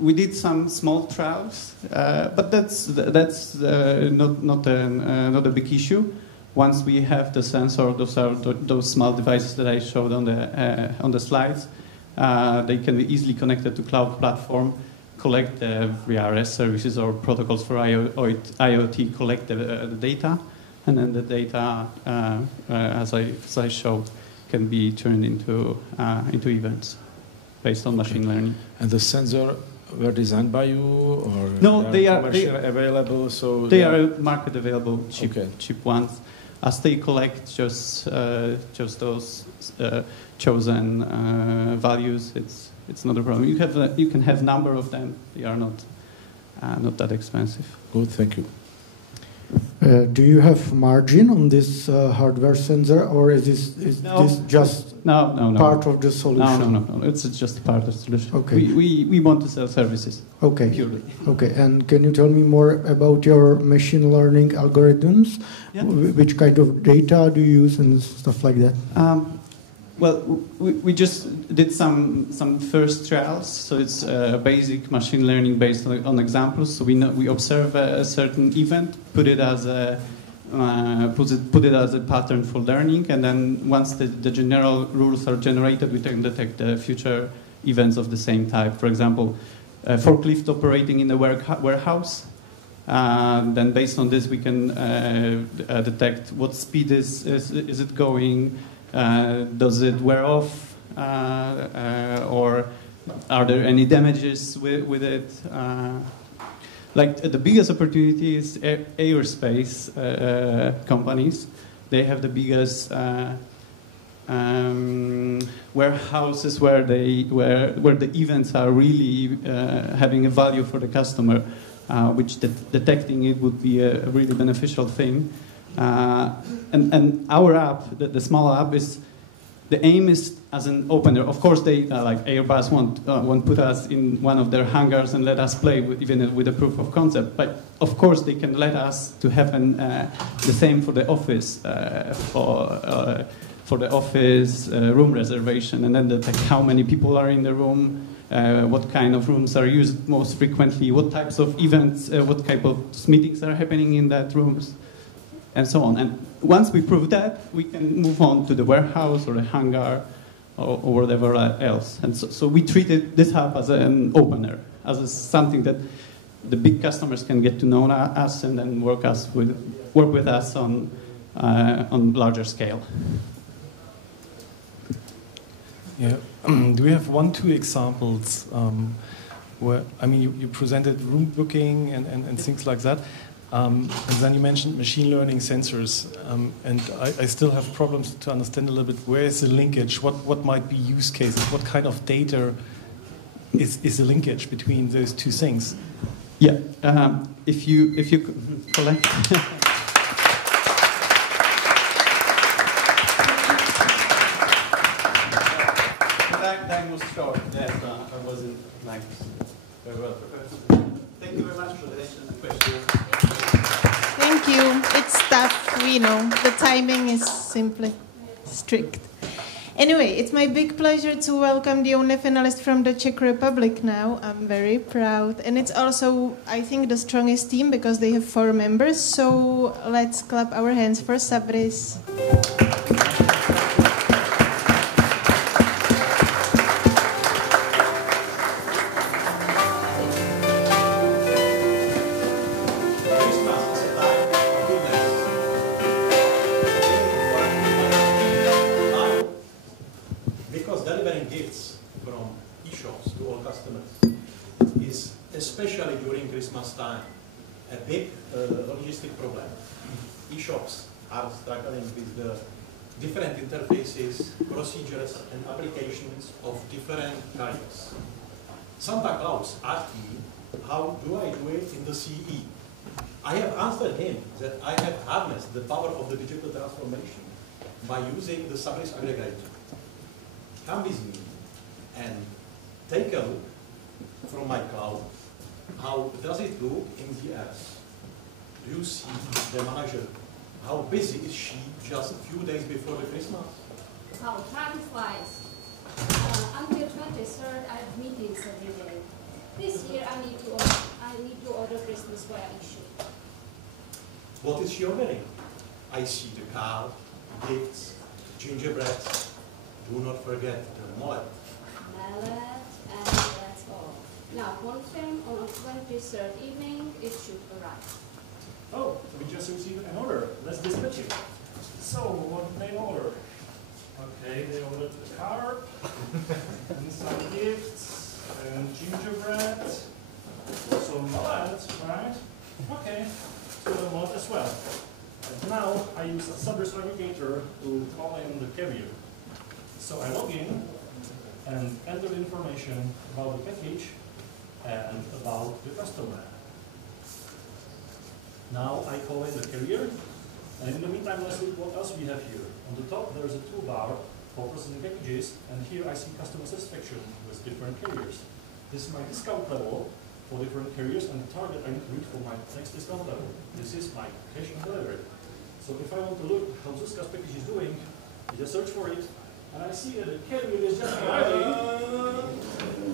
We did some small trials, but that's not a big issue. Once we have the sensor, those small devices that I showed on the slides. They can be easily connected to Cloud Platform, collect the VRS services or protocols for IoT, collect the data. And then the data, as I showed, can be turned into events based on machine learning. And the sensor were designed by you, or no, they are commercially available? So they are market available, cheap ones. As they collect just those chosen values, it's not a problem. You can have number of them. They are not that expensive. Good, thank you. Do you have margin on this hardware sensor, or is this just part of the solution? No. It's just part of the solution. Okay. We want to sell services. Okay. Purely. Okay. And can you tell me more about your machine learning algorithms? Yeah. Which kind of data do you use and stuff like that? Well, we just did some first trials, so it's basic machine learning based on examples. So we observe a certain event, put it as a pattern for learning, and then once the general rules are generated, we can detect the future events of the same type. For example, a forklift operating in a warehouse. Then based on this, we can detect what speed is it going. Does it wear off, or are there any damages with it? Like the biggest opportunity is aerospace companies. They have the biggest warehouses where the events are really having a value for the customer, which detecting it would be a really beneficial thing. And our app, the small app, the aim is as an opener. Of course, they like Airbus won't put us in one of their hangars and let us play even with a proof of concept. But of course, they can let us to have the same for the office for the office room reservation, and then detect how many people are in the room, what kind of rooms are used most frequently, what types of events, what type of meetings are happening in that rooms, and so on. And once we prove that, we can move on to the warehouse or the hangar or whatever else. And so we treated this hub as an opener, as something that the big customers can get to know us and then work with us on larger scale. Yeah. Do we have 1-2 examples where, I mean, you presented room booking and things like that, and then you mentioned machine learning sensors, and I still have problems to understand a little bit where is the linkage, what might be use cases, what kind of data is the linkage between those two things? Yeah, if you collect. That was short. That I wasn't like very well prepared. Thank you very much for the question. Thank you. It's tough, we know. The timing is simply strict. Anyway, it's my big pleasure to welcome the only finalist from the Czech Republic now. I'm very proud. And it's also, I think, the strongest team because they have 4 members. So let's clap our hands for Sabris. Especially during Christmas time, a big logistic problem. E-shops are struggling with the different interfaces, procedures, and applications of different kinds. Santa Claus asked me, how do I do it in the CE? I have answered him that I have harnessed the power of the digital transformation by using the Sabris aggregator. Come with me and take a look from my cloud. How does it look in the apps? Do you see the manager? How busy is she just a few days before the Christmas? Oh, time flies. Until 23rd, I have meetings every day. This year, I need to order Christmas via issue. What is she ordering? I see the card, gifts, gingerbread. Do not forget the mallet. Mallet, and that's all. Now, confirm on 23rd evening, it should arrive. Oh, we just received an order. Let's dispatch it. So, what main order? Okay, carrier. So I log in and enter information about the package and about the customer. Now I call in the carrier, and in the meantime, let's look what else we have here. On the top, there is a toolbar for processing packages, and here I see customer satisfaction with different carriers. This is my discount level for different carriers and the target I need to reach for my next discount level. This is my cash and delivery. So if I want to look how Zuzka's package is doing, I just search for it, and I see that the carrier is just arriving.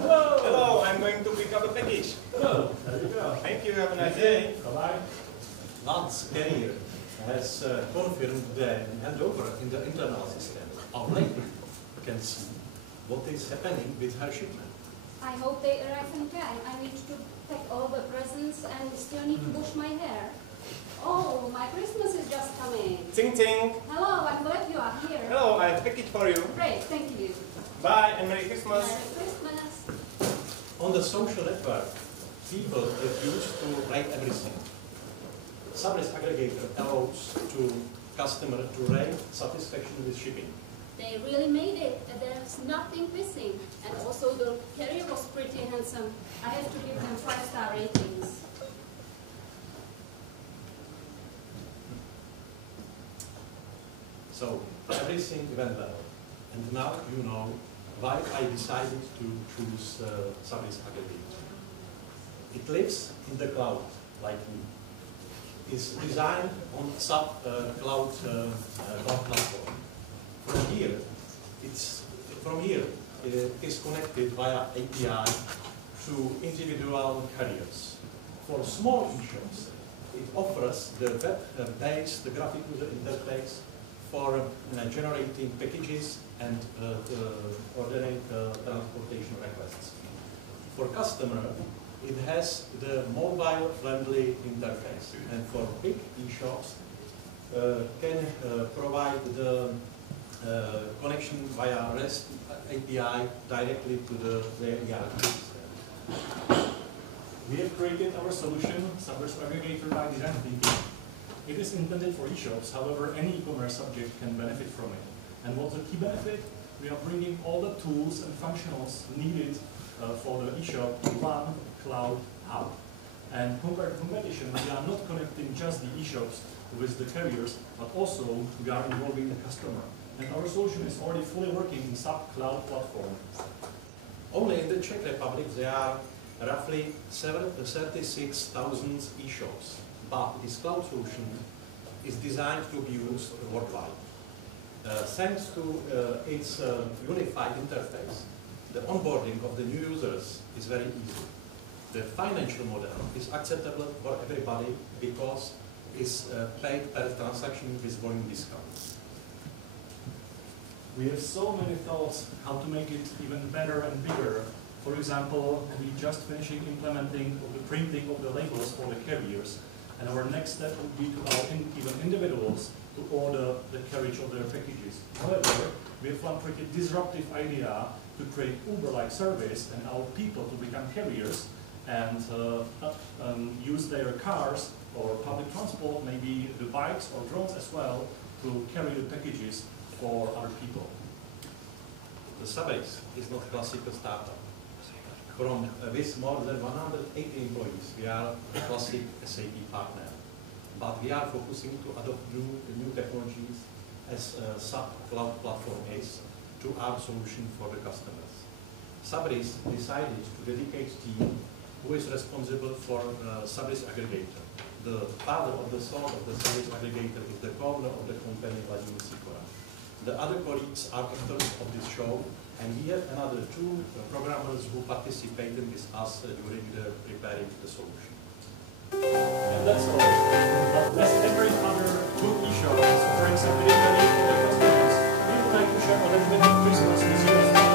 Hello! Hello, I'm going to pick up a package. Hello, there you go. Thank you, have a nice day. Bye-bye. Lance carrier has confirmed the handover in the internal system. Our lady can see what is happening with her shipment. I hope they arrive in time. I need to pack all the presents and still need to wash my hair. Oh, my Christmas is just coming. Ting ting. Hello, I'm glad you are here. Hello, I have a package for you. Great, thank you. Bye and Merry Christmas. Merry Christmas. On the social network, people get used to rate everything. Service aggregator allows to customer to rate satisfaction with shipping. They really made it. There's nothing missing. And also the carrier was pretty handsome. I have to give them 5-star ratings. So everything went well. And now you know why I decided to choose service aggregator. It lives in the cloud, like me. It's designed on SAP Cloud Platform. From here, it is connected via API to individual carriers. For small e-shops, it offers the web-based graphic user interface for generating packages and ordering transportation requests. For customer, it has the mobile-friendly interface, and for big e-shops, can provide the connection via REST API directly to their ERP system. We have created our solution, Service Aggregator by Design Thinking. It is intended for e-shops, however, any e-commerce subject can benefit from it. And what's the key benefit? We are bringing all the tools and functionals needed for the e-shop in one cloud hub. And compared to competition, we are not connecting just the e-shops with the carriers, but also we are involving the customer. And our solution is already fully working in SAP Cloud Platform. Only in the Czech Republic there are roughly 36,000 e-shops, but this cloud solution is designed to be used worldwide. Thanks to its unified interface, the onboarding of the new users is very easy. The financial model is acceptable for everybody because it's paid per transaction with volume discounts. We have so many thoughts how to make it even better and bigger. For example, we just finishing implementing the printing of the labels for the carriers, and our next step would be to allow even individuals to order the carriage of their packages. However, we have one pretty disruptive idea to create Uber-like service and allow people to become carriers and use their cars or public transport, maybe the bikes or drones as well, to carry the packages for other people. The Sabes is not a classical startup. With more than 180 employees, we are a classic SAP partner. But we are focusing to adopt new technologies as SAP Cloud Platform is to our solution for the customers. Sabris decided to dedicate a team who is responsible for Sabris aggregator. The father of the soul of the Sabris aggregator is the founder of the company, Vladimir Sikora. The other colleagues are actors of this show, and we have another 2 programmers who participated with us during the preparing the solution. And that's all. But as every other good e-shop is offering something unique for the customers, we would like to share a little bit of Christmas with you as well.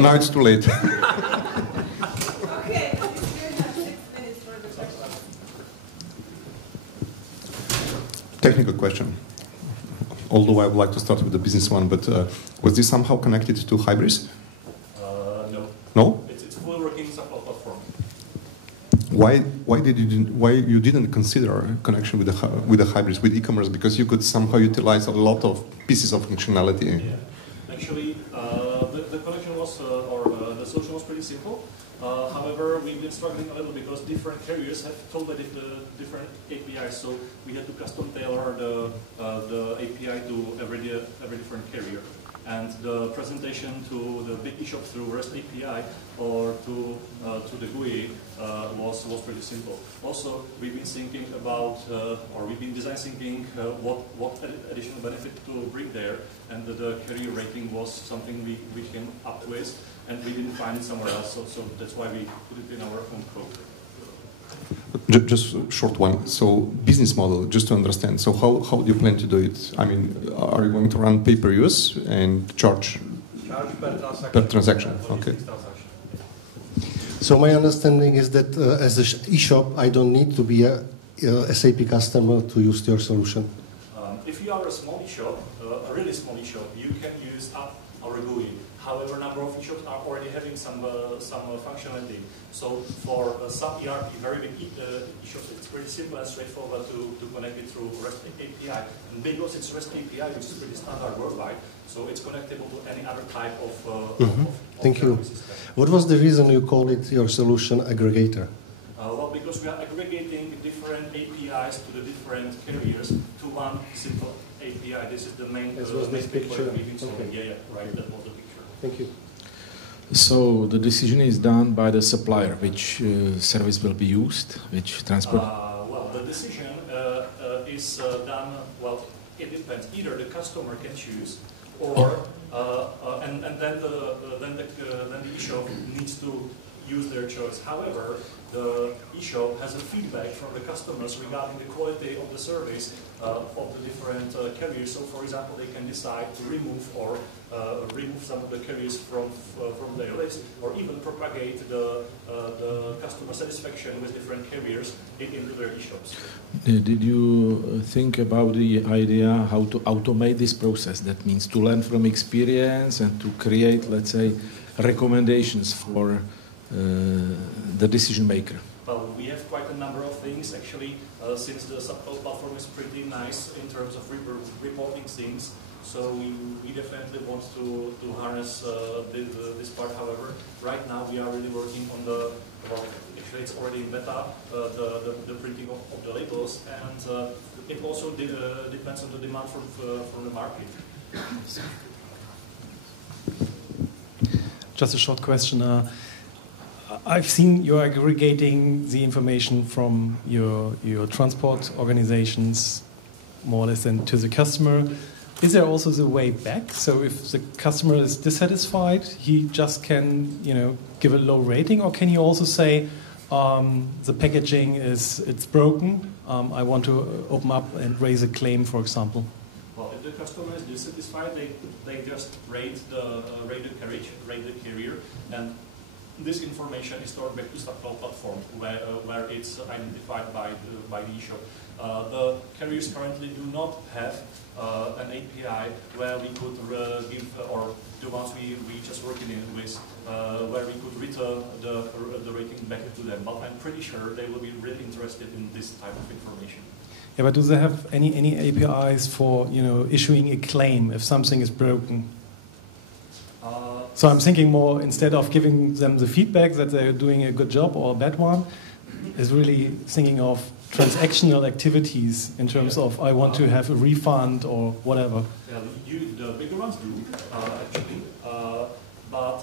now it's too late. Okay, you have 6 minutes for the question. Technical question. Although I would like to start with the business one, but was this somehow connected to Hybris? No. No? It's fully working SAP Cloud Platform. Why you didn't consider a connection with the Hybris, with e-commerce? Because you could somehow utilize a lot of pieces of functionality. Yeah. Actually, the connection was, the solution was pretty simple. However, we've been struggling a little because different carriers have totally different APIs, so we had to custom tailor the API to every different carrier. And the presentation to the big eShop through REST API or to the GUI was pretty simple. Also, we've been thinking about, or we've been design thinking what additional benefit to bring there, and the carrier rating was something we came up with, and we didn't find it somewhere else, so that's why we put it in our own code. Just a short one. So business model, just to understand. So how do you plan to do it? I mean, are you going to run pay-per-use and charge per transaction? Okay. So my understanding is that as an e-shop, I don't need to be a SAP customer to use your solution. If you are a small e-shop, a really small e-shop, you can use our GUI. However, a number of e-shops are already having some functionality. So for some ERP, very big e-shops, it's pretty simple and straightforward to connect it through REST API. And because it's REST API, which is pretty standard worldwide, so it's connectable to any other type of Thank you. What was the reason you call it your solution aggregator? Well, because we are aggregating different APIs to the different carriers to one simple API. This is the main picture. Okay. Yeah, right. That was the picture. Thank you. So the decision is done by the supplier, which service will be used, which transport? Well, the decision is done, well, it depends. Either the customer can choose, or and then the e-shop needs to use their choice. However, the e-shop has a feedback from the customers regarding the quality of the service of the different carriers. So, for example, they can decide to remove or remove some of the carriers from their list, or even propagate the customer satisfaction with different carriers into their e-shops. Did you think about the idea how to automate this process? That means to learn from experience and to create, let's say, recommendations for the decision maker. Well, we have quite a number of things actually, since the SAP Cloud Platform is pretty nice in terms of reporting things. So we definitely want to harness this part. However, right now we are really working on actually it's already in beta, the printing of the labels, and it also depends on the demand from the market. Just a short question. I've seen you're aggregating the information from your transport organizations more or less than to the customer. Is there also the way back? So if the customer is dissatisfied, he just can, give a low rating, or can you also say the packaging it's broken? I want to open up and raise a claim, for example. Well, if the customer is dissatisfied, they just rate the carrier, and this information is stored back to SAP Cloud Platform, where it's identified by the eShop. The carriers currently do not have an API where we could give, or the ones we just working with, where we could return the rating back to them. But I'm pretty sure they will be really interested in this type of information. Yeah, but do they have any APIs for issuing a claim if something is broken? So I'm thinking more, instead of giving them the feedback that they're doing a good job or a bad one, is really thinking of transactional activities in terms of I want to have a refund or whatever. Yeah, the bigger ones do, actually, but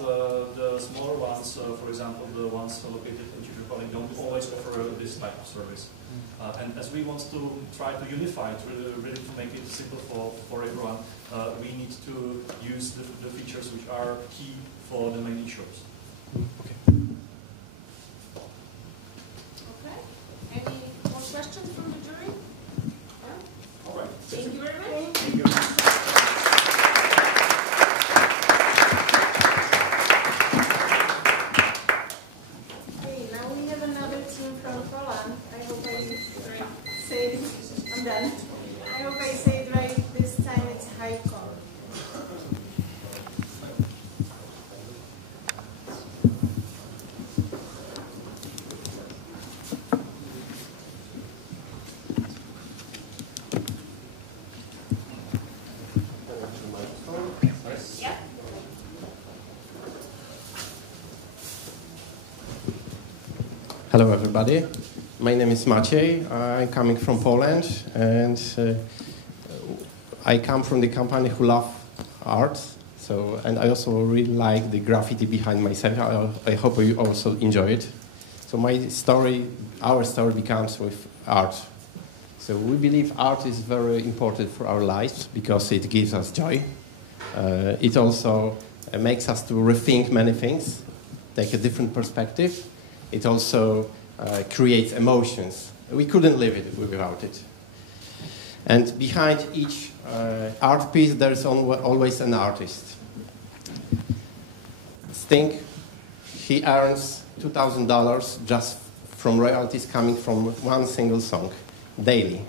the smaller ones, for example, the ones located in Czech Republic, don't always offer this type of service. And as we want to try to unify it, really to make it simple for everyone, we need to use the features which are key for the main e-shops. Okay. Any more questions from the jury? Yeah? All right. Thank you very much. Thank you. Hello, everybody. My name is Maciej. I'm coming from Poland, and I come from the company who love art. And I also really like the graffiti behind myself. I hope you also enjoy it. So our story becomes with art. So we believe art is very important for our lives because it gives us joy. It also makes us to rethink many things, take a different perspective. It also creates emotions. We couldn't live it without it. And behind each art piece, there's always an artist. Sting, he earns $2,000 just from royalties coming from one single song, daily.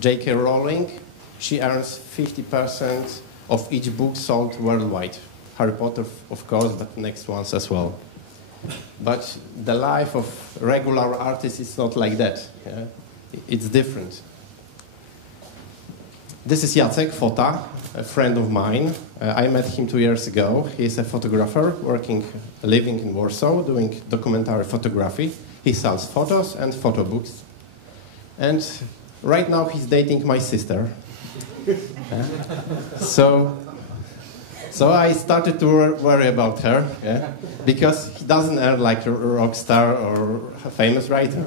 J.K. Rowling, she earns 50% of each book sold worldwide. Harry Potter, of course, but next ones as well. But the life of regular artists is not like that. Yeah? It's different. This is Jacek Fota, a friend of mine. I met him 2 years ago. He's a photographer living in Warsaw, doing documentary photography. He sells photos and photo books. And right now he's dating my sister. So I started to worry about her, because he doesn't earn like a rock star or a famous writer.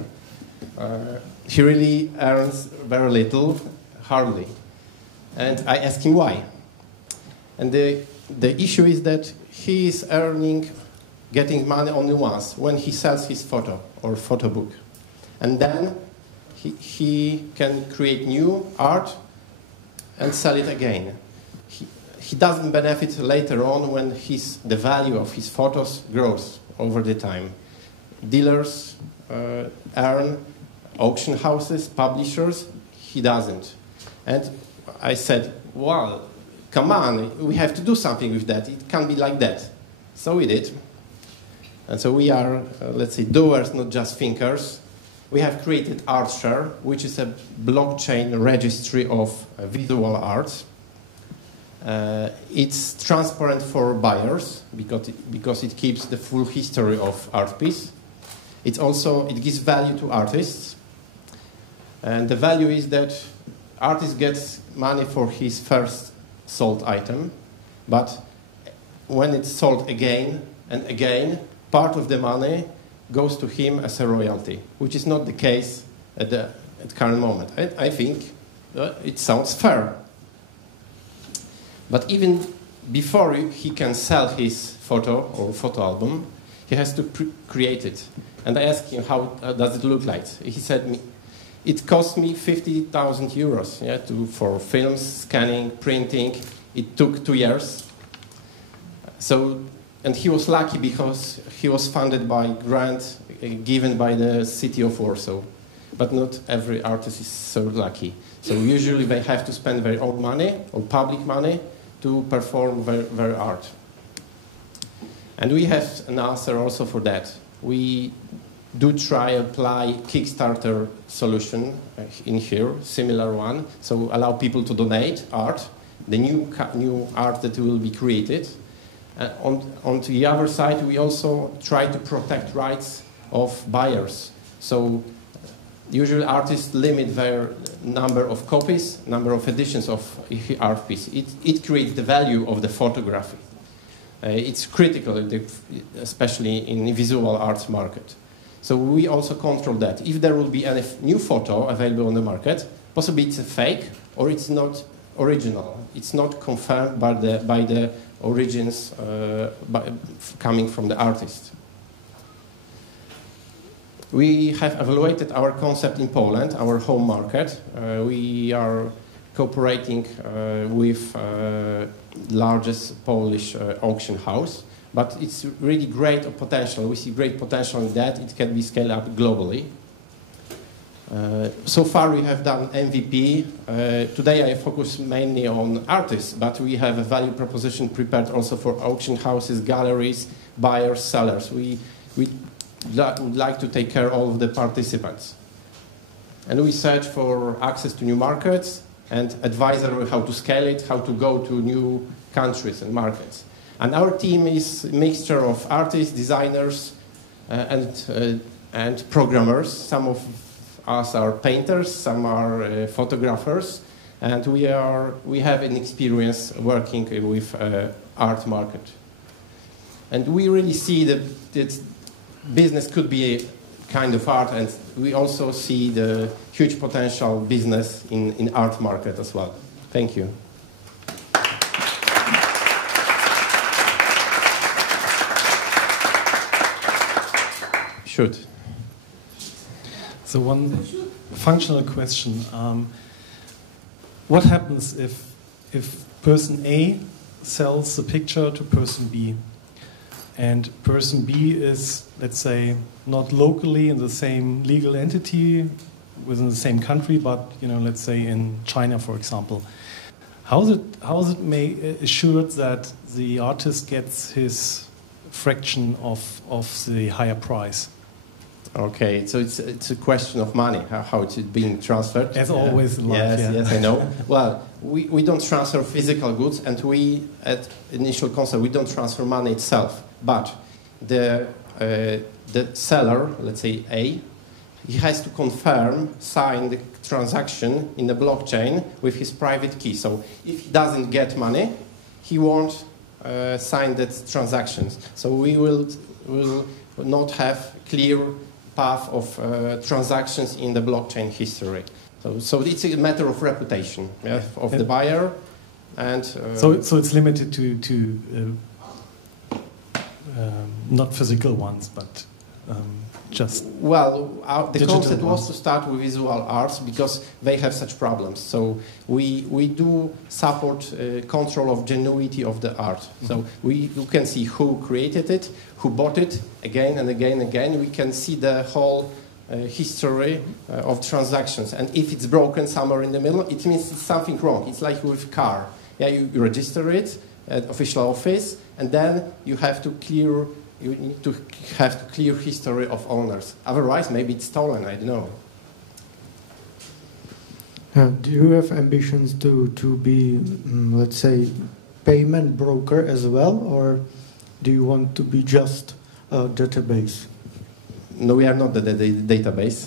He really earns very little, hardly. And I asked him why. And the issue is that he is getting money only once, when he sells his photo or photo book. And then he can create new art and sell it again. He doesn't benefit later on when the value of his photos grows over the time. Dealers earn, auction houses, publishers, he doesn't. And I said, well, come on, we have to do something with that. It can't be like that. So we did. And so we are, let's say, doers, not just thinkers. We have created ArtShare, which is a blockchain registry of visual arts. It's transparent for buyers because it keeps the full history of art piece. It gives value to artists. And the value is that artist gets money for his first sold item, but when it's sold again and again, part of the money goes to him as a royalty, which is not the case at the current moment. I think it sounds fair. But even before he can sell his photo or photo album, he has to create it. And I asked him, how does it look like? He said, it cost me 50,000 euros for films, scanning, printing. It took 2 years. And he was lucky because he was funded by a grant given by the city of Warsaw. But not every artist is so lucky. So usually they have to spend their own money or public money to perform their art. And we have an answer also for that. We do apply Kickstarter solution in here, similar one. So allow people to donate art, the new art that will be created. On the other side, we also try to protect rights of buyers. So usually artists limit their number of copies, number of editions of art piece. It creates the value of the photography. It's critical, especially in the visual arts market. So we also control that. If there will be any new photo available on the market, possibly it's a fake or it's not original. It's not confirmed by the origins coming from the artist. We have evaluated our concept in Poland, our home market. We are cooperating with largest Polish auction house. But it's really great potential. We see great potential in that. It can be scaled up globally. So far we have done MVP. Today I focus mainly on artists, but we have a value proposition prepared also for auction houses, galleries, buyers, sellers. We would like to take care of all of the participants. And we search for access to new markets and advisory how to scale it, how to go to new countries and markets. And our team is a mixture of artists, designers, and programmers. Some of us are painters, some are photographers, and we have an experience working with art market. And we really see that business could be a kind of art, and we also see the huge potential business in art market as well. Thank you. Should. So one functional question. What happens if person A sells the picture to person B, and person B is, let's say, not locally in the same legal entity within the same country, but let's say in China, for example? How is it assured that the artist gets his fraction of the higher price? Okay, so it's a question of money, how it's being transferred. As always in life, yes, I know. Well, we don't transfer physical goods, and we, at initial concept, we don't transfer money itself. But the seller, let's say A, he has to sign the transaction in the blockchain with his private key. So if he doesn't get money, he won't sign that transactions. So we will not have clear path of transactions in the blockchain history. So it's a matter of reputation of the buyer, and so it's limited to not physical ones, but just the concept was to start with visual arts because they have such problems. So we do support control of genuity of the art. So you can see who created it, who bought it, again and again and again. We can see the whole history of transactions. And if it's broken somewhere in the middle, it means it's something wrong. It's like with car. Yeah, you register it at official office, and then you have to clear. You need to have clear history of owners. Otherwise, maybe it's stolen. I don't know. Do you have ambitions to be, let's say, payment broker as well, or do you want to be just a database? No, we are not the database.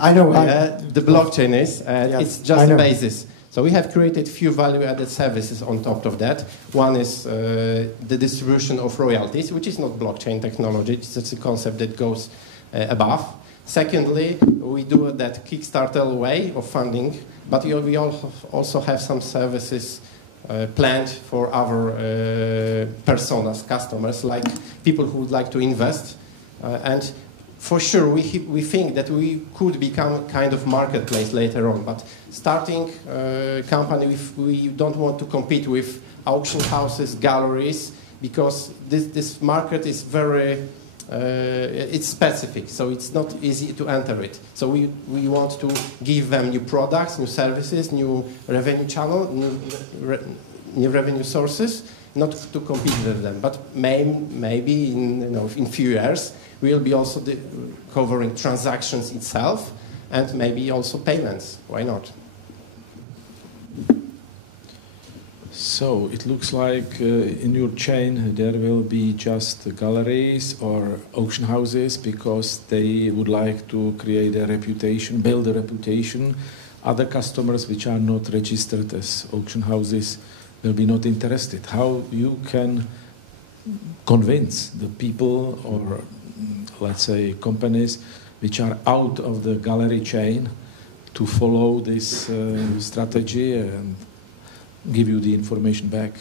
I know. The blockchain is. Yes, it's just a basis. So we have created few value-added services on top of that. One is the distribution of royalties, which is not blockchain technology. It's a concept that goes above. Secondly, we do that Kickstarter way of funding, but we also have some services planned for other personas, customers, like people who would like to invest. And for sure, we think that we could become kind of marketplace later on. But starting company, we don't want to compete with auction houses, galleries, because this market is very it's specific, so it's not easy to enter it. So we want to give them new products, new services, new revenue channel, new revenue sources, not to compete with them. But maybe in few years, we'll be also covering transactions itself and maybe also payments. Why not? So it looks like in your chain there will be just galleries or auction houses because they would like to create a reputation, build a reputation. Other customers which are not registered as auction houses will be not interested. How you can convince the people or let's say companies which are out of the gallery chain to follow this strategy and give you the information back?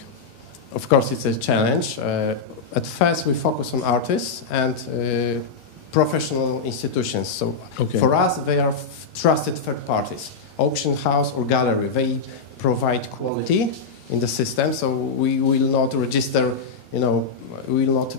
Of course, it's a challenge. At first, we focus on artists and professional institutions. So for us, they are trusted third parties. Auction house or gallery, they provide quality in the system. So we will not register, we will not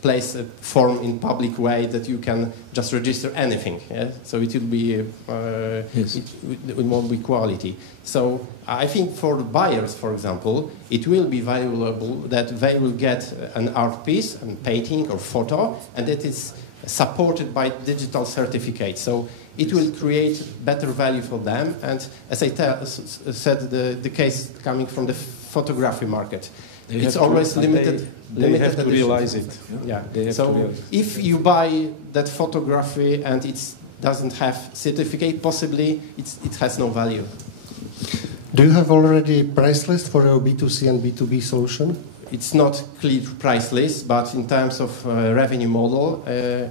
place a form in public way that you can just register anything. Yeah? So it will be, it won't be quality. So I think for the buyers, for example, it will be valuable that they will get an art piece, a painting or photo, and that is supported by digital certificate. So it will create better value for them. And as I said, the case coming from the photography market. It's always limited. They have to edition. realize it. Yeah. They have to So realize it. if you buy that photography and it doesn't have certificate, possibly it has no value. Do you have already price list for your B2C and B2B solution? It's not clear price list, but in terms of revenue model,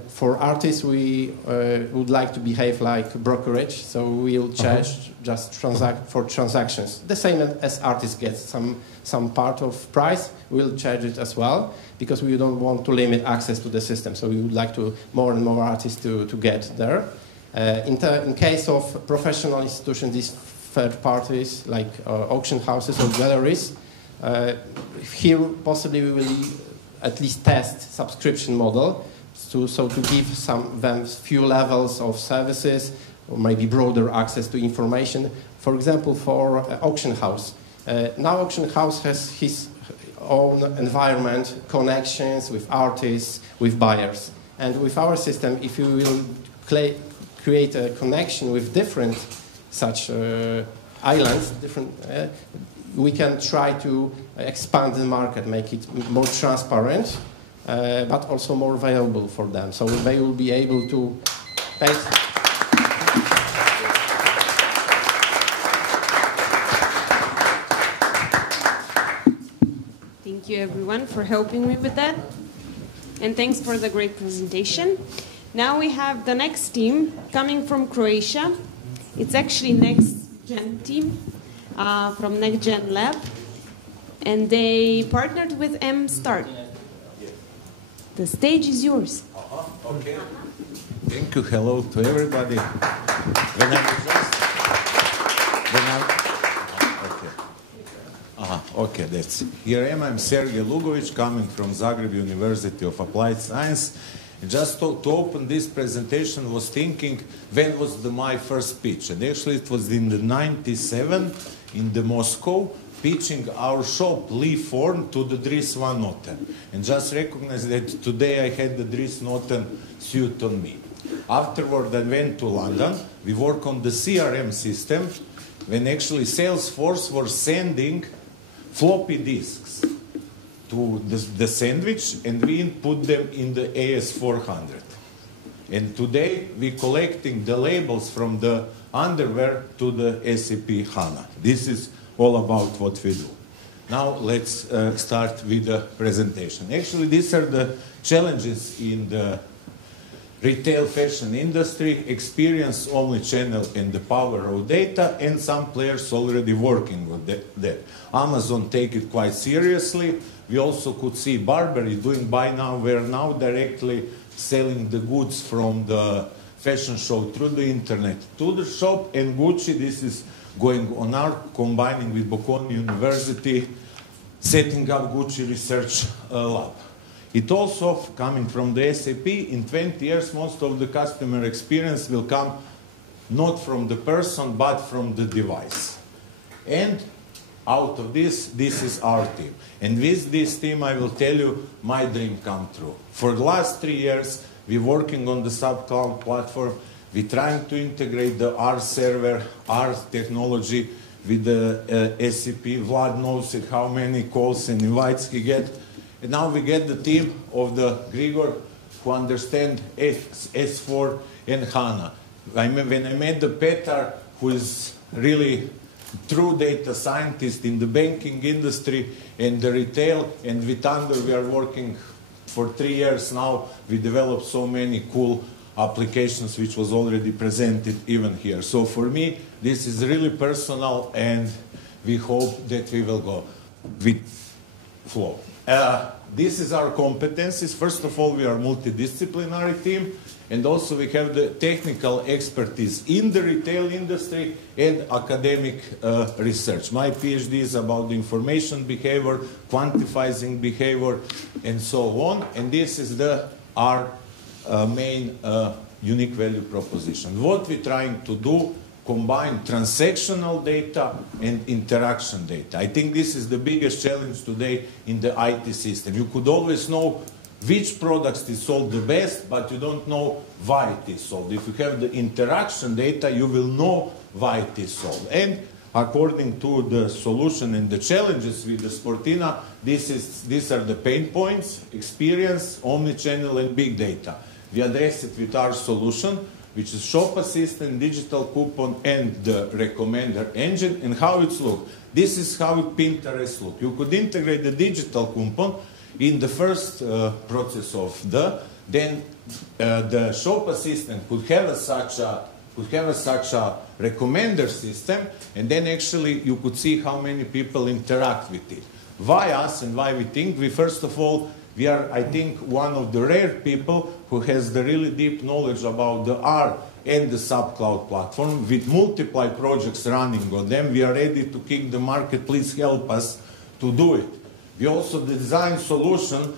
for artists we would like to behave like brokerage, so we'll charge just for transactions. The same as artists get some part of price, we'll charge it as well, because we don't want to limit access to the system, so we would like to more and more artists to get there. In case of professional institutions, these third parties like auction houses or galleries, here possibly we will at least test subscription model, to give them few levels of services or maybe broader access to information. For example, for auction house, now auction house has his own environment, connections with artists, with buyers, and with our system, if you will create a connection with different such islands, we can try to expand the market, make it more transparent, but also more valuable for them. So they will be able to pay. Thank you everyone for helping me with that. And thanks for the great presentation. Now we have the next team coming from Croatia. It's actually Next Gen team from Next Gen Lab. And they partnered with M-Start. The stage is yours. Okay. Thank you. Hello to everybody. Okay, that's here I am. I'm Sergey Lugovic, coming from Zagreb University of Applied Science. And just to open this presentation, was thinking when was my first pitch, and actually it was in the '97 in the Moscow, pitching our shop Lee Form to the Dries Van Noten, and just recognize that today I had the Dries Noten suit on me. Afterward, I went to London. We work on the CRM system, when actually Salesforce were sending floppy disks to the sandwich, and we input them in the AS400. And today we collecting the labels from the underwear to the SAP HANA. This is all about what we do. Now let's start with the presentation. Actually, these are the challenges in the retail fashion industry: experience omnichannel and the power of data, and some players already working with that. Amazon take it quite seriously. We also could see Burberry doing buy now, wear now, directly selling the goods from the fashion show through the internet to the shop, and Gucci, this is going on our combining with Bocconi University, setting up Gucci Research Lab. It also, coming from the SAP, in 20 years, most of the customer experience will come not from the person, but from the device. And out of this is our team. And with this team, I will tell you, my dream come true. For the last 3 years, we're working on the SAP Cloud Platform. We're trying to integrate the R server, R technology with the SAP. Vlad knows it, how many calls and invites he gets. And now we get the team of the Grigor who understand S4 and HANA. When I met the Petar, who is really true data scientist in the banking industry and the retail, and with Andor we are working for 3 years now. We developed so many cool applications which was already presented even here. So for me, this is really personal, and we hope that we will go with flow. This is our competencies. First of all, we are a multidisciplinary team, and also we have the technical expertise in the retail industry and academic research. My PhD is about the information behavior, quantifying behavior, and so on. And this is our main unique value proposition. What we're trying to do, combine transactional data and interaction data. I think this is the biggest challenge today in the IT system. You could always know which products is sold the best, but you don't know why it is sold. If you have the interaction data, you will know why it is sold. And according to the solution and the challenges with the Sportina, these are the pain points: experience, omnichannel, and big data. We address it with our solution, which is shop assistant, digital coupon, and the recommender engine. And how it's look. This is how Pinterest look. You could integrate the digital coupon in the first process of then the shop assistant could have such a recommender system, and then actually you could see how many people interact with it. Why us and why we think? First of all, we are, I think, one of the rare people who has the really deep knowledge about the R and the SAP Cloud Platform. With multiple projects running on them, we are ready to kick the market. Please help us to do it. We also design solution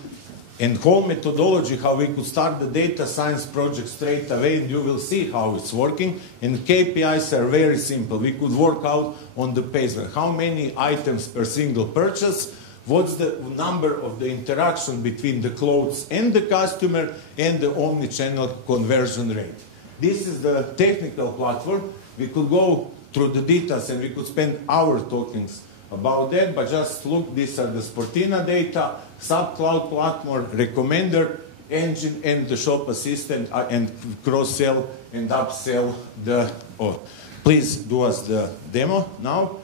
and whole methodology how we could start the data science project straight away, and you will see how it's working. And KPIs are very simple. We could work out on the payment. How many items per single purchase? What's the number of the interaction between the clothes and the customer, and the omni-channel conversion rate? This is the technical platform. We could go through the details and we could spend hours talking about that, but just look, these are the Sportina data, SAP Cloud Platform, recommender engine, and the shop assistant, and cross-sell and upsell the... Oh, please do us the demo now.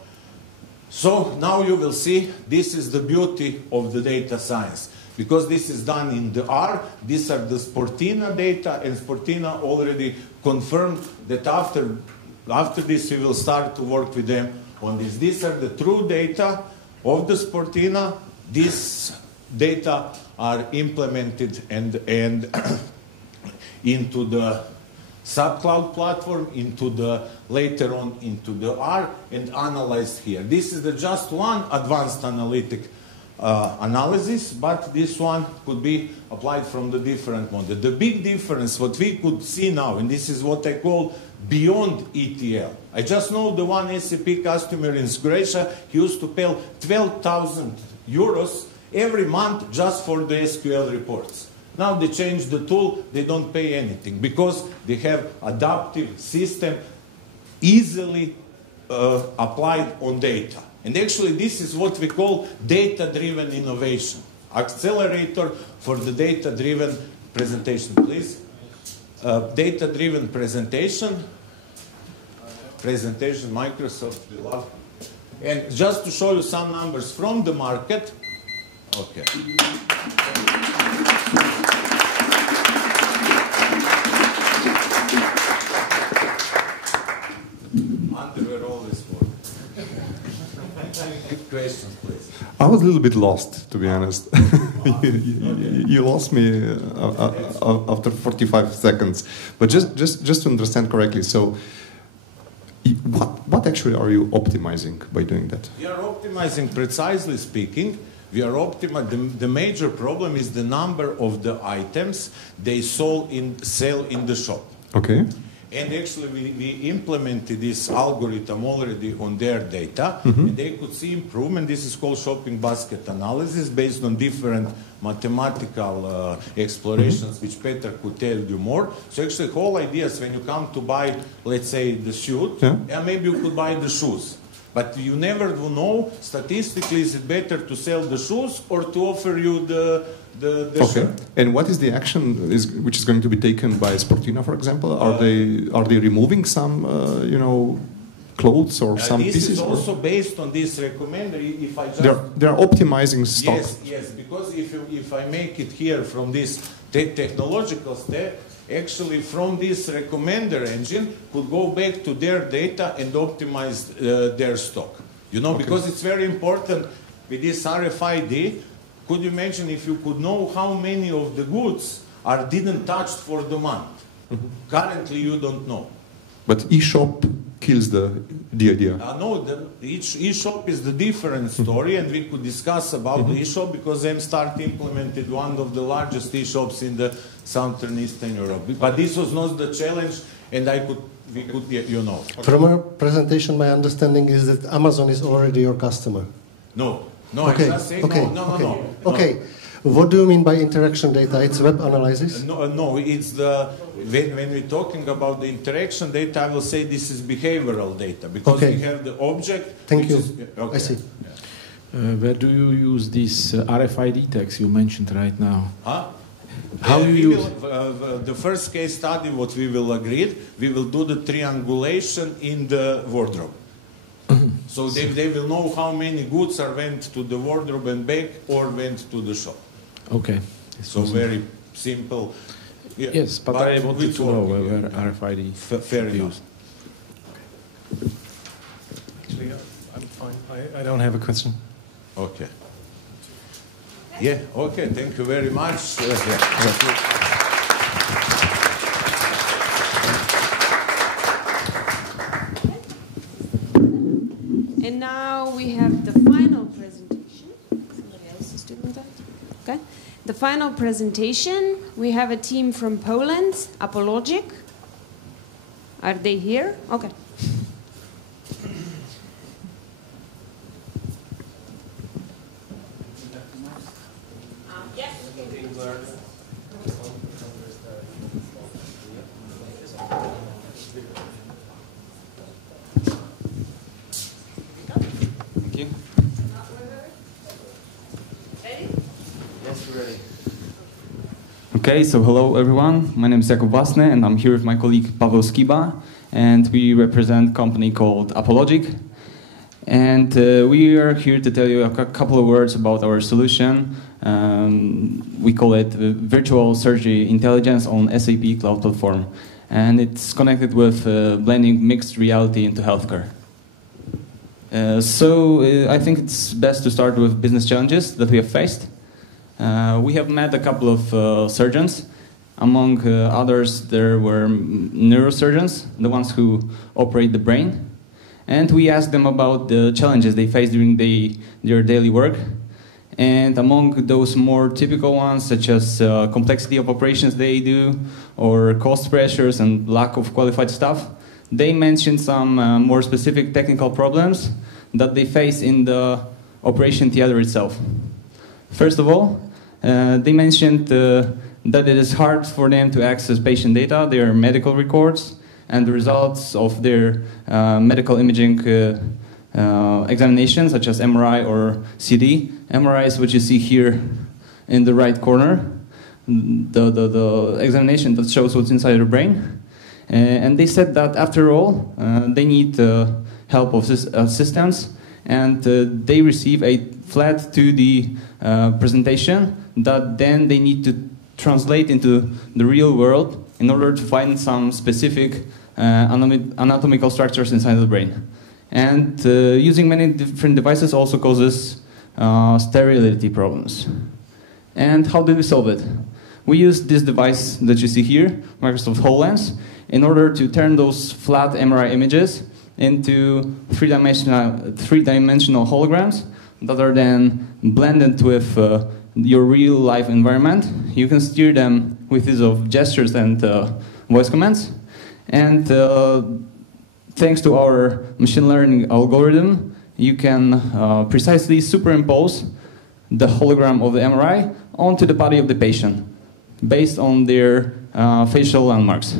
So now you will see this is the beauty of the data science. Because this is done in the R, these are the Sportina data, and Sportina already confirmed that after this we will start to work with them on this. These are the true data of the Sportina. These data are implemented and into the SAP Cloud Platform, later on into the R, and analyzed here. This is just one advanced analytic analysis, but this one could be applied from the different model. The big difference, what we could see now, and this is what I call beyond ETL. I just know the one SAP customer in Croatia, he used to pay 12,000 euros every month just for the SQL reports. Now they changed the tool, they don't pay anything because they have adaptive system easily applied on data. And actually this is what we call data-driven innovation. Accelerator for the data-driven presentation, please. Data-driven presentation, Microsoft, we love. And just to show you some numbers from the market. Okay. Underwear always for. Good questions, please. I was a little bit lost, to be honest. You lost me after 45 seconds. But just to understand correctly, so what actually are you optimizing by doing that? We are optimizing, precisely speaking, the major problem is the number of the items they sell in the shop. Okay. And actually, we implemented this algorithm already on their data, and they could see improvement. This is called shopping basket analysis based on different mathematical explorations, which Peter could tell you more. So actually, the whole idea is when you come to buy, let's say, the suit, maybe you could buy the shoes. But you never will know, statistically, is it better to sell the shoes or to offer you the shirt? And what is the action which is going to be taken by Sportina, for example? Are they removing some, clothes or some pieces? This is also based on this recommender. If I just they're optimizing stock. Yes, because if I make it here from this technological step, actually from this recommender engine could go back to their data and optimize their stock. Because it's very important with this RFID. Could you imagine if you could know how many of the goods are didn't touched for the month? Currently, you don't know. But eShop kills the idea. No, each eShop is the different story, and we could discuss about the eShop because M-Start implemented one of the largest eShops in the Southern Eastern Europe. But this was not the challenge, and we could. From our presentation, my understanding is that Amazon is already your customer. No, okay. I'm just saying okay. no. Okay. What do you mean by interaction data? It's web analysis? No, it's the when we're talking about the interaction data, I will say this is behavioral data because we have the object. Thank you. Okay. I see. Where do you use these RFID tags you mentioned right now? Huh? How do you use? The first case study, what we will agree, we will do the triangulation in the wardrobe. So they will know how many goods are went to the wardrobe and back or went to the shop. Okay. So very simple. Yeah. Yes, but I wanted to know where RFID fair enough. Actually, I'm fine. I don't have a question. Okay. Yeah, okay, thank you very much. And now we have the final presentation. Somebody else is doing that? Okay. The final presentation, we have a team from Poland, Apologic. Are they here? Okay. Thank you. Yes, we're ready. Okay, so hello everyone. My name is Jakub Wasny and I'm here with my colleague Paweł Skiba, and we represent a company called Apologic. And we are here to tell you a couple of words about our solution. We call it Virtual Surgery Intelligence on SAP Cloud Platform. And it's connected with blending mixed reality into healthcare. I think it's best to start with business challenges that we have faced. We have met a couple of surgeons. Among others, there were neurosurgeons, the ones who operate the brain. And we asked them about the challenges they face during their daily work. And among those more typical ones, such as complexity of operations they do, or cost pressures and lack of qualified staff, they mentioned some more specific technical problems that they face in the operation theater itself. First of all, they mentioned that it is hard for them to access patient data, their medical records, and the results of their medical imaging examinations, such as MRI or CT. MRI is what you see here in the right corner, the examination that shows what's inside your brain. And they said that after all, they need help of assistants, and they receive a flat 2D presentation that then they need to translate into the real world in order to find some specific anatomical structures inside the brain. And using many different devices also causes sterility problems. And how did we solve it? We used this device that you see here, Microsoft HoloLens, in order to turn those flat MRI images into three-dimensional holograms that are then blended with your real-life environment. You can steer them with use of gestures and voice commands. And thanks to our machine learning algorithm, you can precisely superimpose the hologram of the MRI onto the body of the patient based on their facial landmarks.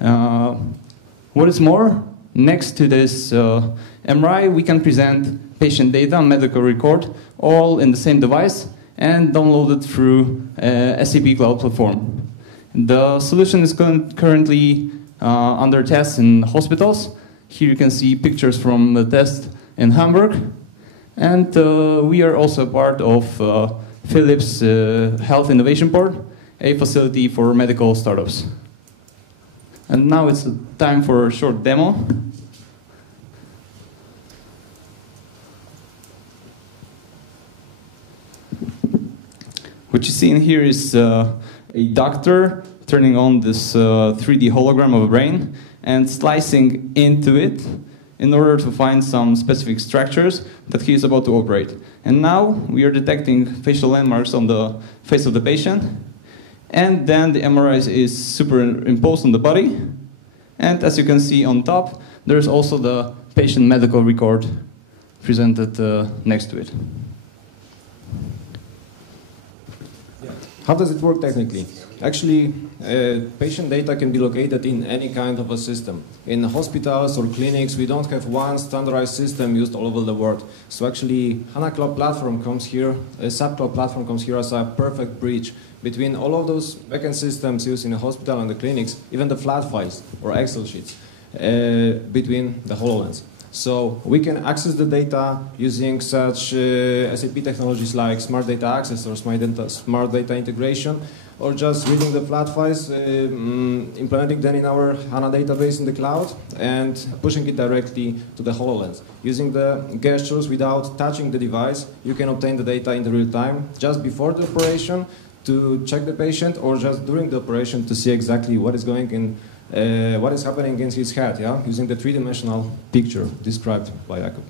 What is more, next to this MRI, we can present patient data, medical record, all in the same device and download it through SAP Cloud Platform. The solution is currently under test in hospitals. Here you can see pictures from the test in Hamburg. And we are also part of Philips Health Innovation Board, a facility for medical startups. And now it's time for a short demo. What you see in here is a doctor turning on this 3D hologram of a brain and slicing into it in order to find some specific structures that he is about to operate. And now we are detecting facial landmarks on the face of the patient, and then the MRI is superimposed on the body. And as you can see on top, there's also the patient medical record presented next to it. How does it work technically? Actually, patient data can be located in any kind of a system. In hospitals or clinics, we don't have one standardized system used all over the world. So actually, HANA Cloud Platform comes here, SAP Cloud Platform comes here as a perfect bridge between all of those backend systems used in the hospital and the clinics, even the flat files or Excel sheets, between the HoloLens. So we can access the data using such SAP technologies like Smart Data Access or Smart Data Integration, or just reading the flat files, implementing them in our HANA database in the cloud, and pushing it directly to the HoloLens. Using the gestures without touching the device, you can obtain the data in the real time, just before the operation to check the patient, or just during the operation to see exactly what is going in. What is happening in his head, yeah? Using the three-dimensional picture described by Jakub.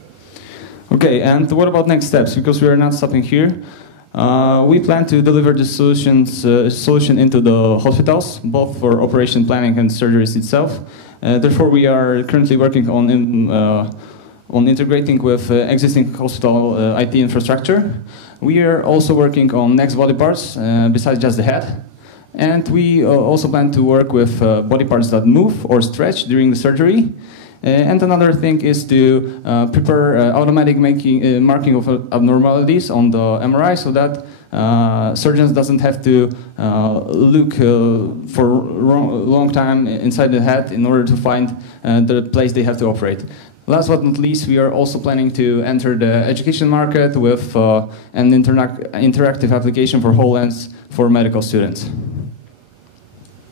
Okay, and what about next steps? Because we are not stopping here. We plan to deliver the solution into the hospitals, both for operation planning and surgeries itself. Therefore, we are currently working on integrating with existing hospital IT infrastructure. We are also working on next body parts, besides just the head. And we also plan to work with body parts that move or stretch during the surgery. And another thing is to prepare automatic marking of abnormalities on the MRI so that surgeons doesn't have to look for a long time inside the head in order to find the place they have to operate. Last but not least, we are also planning to enter the education market with an interactive application for HoloLens for medical students.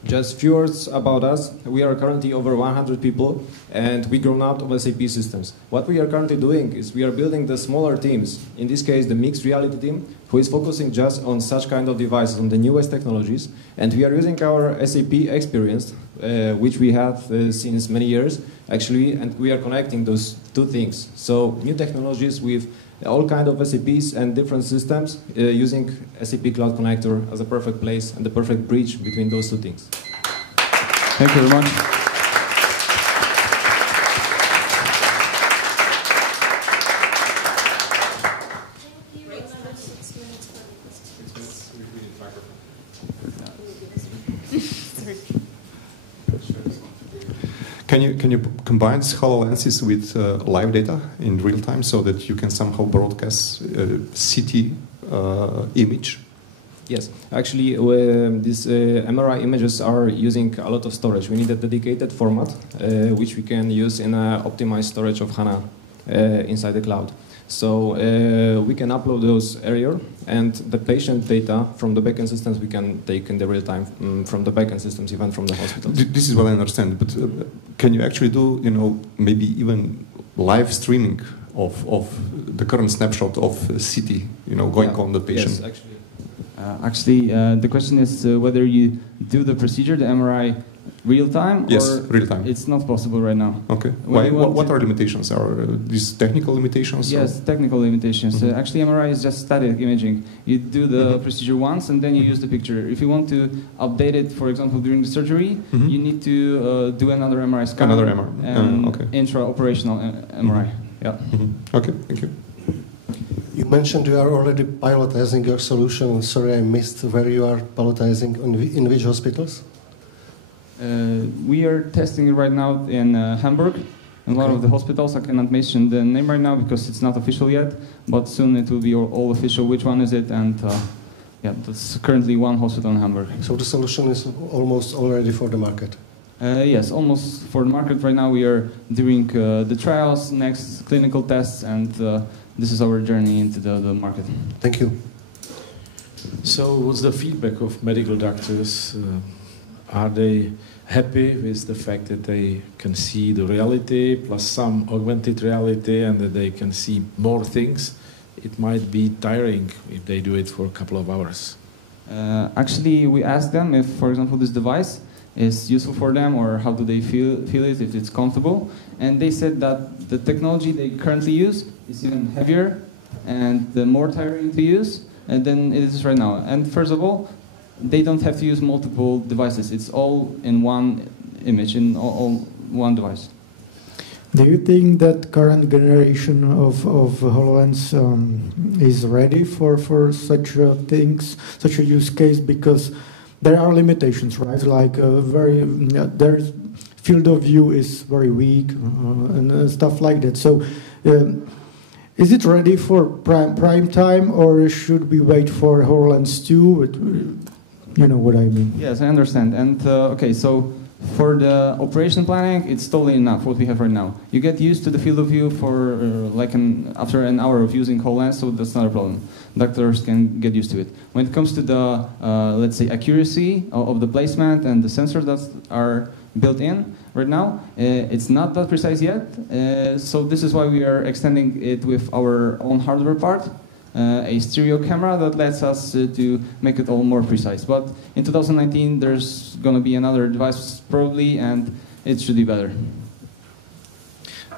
Just few words about us. We are currently over 100 people, and we grown out of SAP systems. What we are currently doing is we are building the smaller teams, in this case the mixed reality team, who is focusing just on such kind of devices, on the newest technologies, and we are using our SAP experience, which we have since many years, actually, and we are connecting those two things. So new technologies with all kind of SAPs and different systems using SAP Cloud Connector as a perfect place and the perfect bridge between those two things. Thank you very much. Can you combine HoloLenses with live data in real time so that you can somehow broadcast CT image? Yes, actually, these MRI images are using a lot of storage. We need a dedicated format, which we can use in optimized storage of HANA inside the cloud. So we can upload those earlier, and the patient data from the backend systems we can take in the real time from the backend systems, even from the hospitals. This is what I understand, but can you actually do, maybe even live streaming of the current snapshot of CT, going on the patient? Yes, actually, the question is whether you do the procedure, the MRI, real time? Yes, or real time. It's not possible right now. Okay. Why? What are limitations? Are these technical limitations? Yes, technical limitations. Actually, MRI is just static imaging. You do the procedure once and then you use the picture. If you want to update it, for example, during the surgery, you need to do another MRI scan. Another MRI. And Okay. intra-operational MRI. Yeah. Okay, thank you. You mentioned you are already pilotizing your solution. Sorry, I missed where you are pilotizing, in which hospitals? We are testing it right now in Hamburg, in a lot of the hospitals. I cannot mention the name right now because it's not official yet, but soon it will be all official. Which one is it? And yeah, that's currently one hospital in Hamburg. So the solution is almost already for the market? Yes, almost for the market. Right now we are doing the trials, next clinical tests, and this is our journey into the market. Thank you. So what's the feedback of medical doctors? Are they happy with the fact that they can see the reality plus some augmented reality and that they can see more things? It might be tiring if they do it for a couple of hours. Actually, we asked them if, for example, this device is useful for them or how do they feel it, if it's comfortable. And they said that the technology they currently use is even heavier and more tiring to use than it is right now. And first of all, they don't have to use multiple devices. It's all in one image, in all one device. Do you think that current generation of HoloLens is ready for such things, such a use case? Because there are limitations, right? Like their field of view is very weak and stuff like that. So, is it ready for prime time, or should we wait for HoloLens 2? You know what I mean? Yes, I understand. And okay, so for the operation planning, it's totally enough what we have right now. You get used to the field of view for after an hour of using HoloLens, so that's not a problem. Doctors can get used to it. When it comes to the let's say accuracy of the placement and the sensors that are built in right now, it's not that precise yet. So this is why we are extending it with our own hardware part. A stereo camera that lets us to make it all more precise. But in 2019, there's going to be another device probably, and it should be better.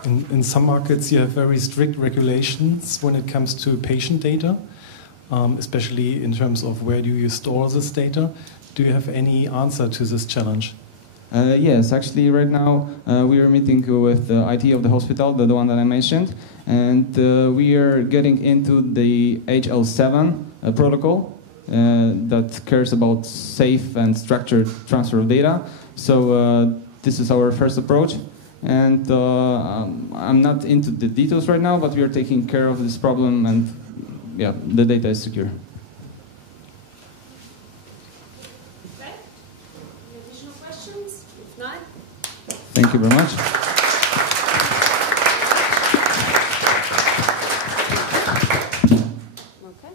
In some markets, you have very strict regulations when it comes to patient data, especially in terms of where do you store this data. Do you have any answer to this challenge? Yes, actually right now we are meeting with the IT of the hospital, the one that I mentioned, and we are getting into the HL7 protocol that cares about safe and structured transfer of data. So this is our first approach, and I'm not into the details right now, but we are taking care of this problem, and yeah, the data is secure. Thank you very much. Okay.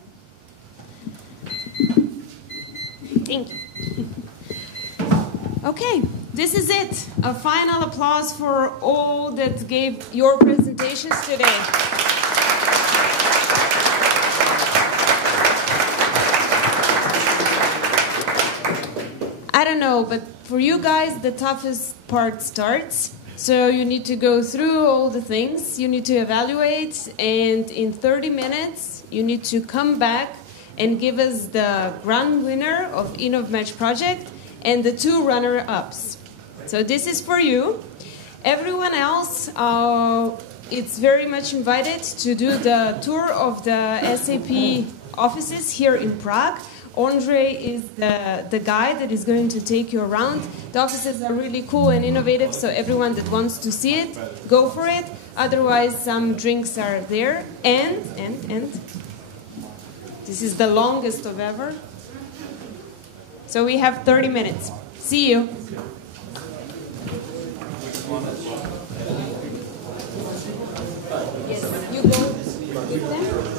Thank you. Okay, this is it. A final applause for all that gave your presentations today. I don't know, but for you guys, the toughest part starts. So you need to go through all the things, you need to evaluate, and in 30 minutes, you need to come back and give us the grand winner of InnovMatch project and the 2 runner-ups. So this is for you. Everyone else, it's very much invited to do the tour of the SAP offices here in Prague. Andre is the guy that is going to take you around. The offices are really cool and innovative, so everyone that wants to see it, go for it. Otherwise, some drinks are there. And this is the longest of ever. So we have 30 minutes. See you. Yes, you go with them.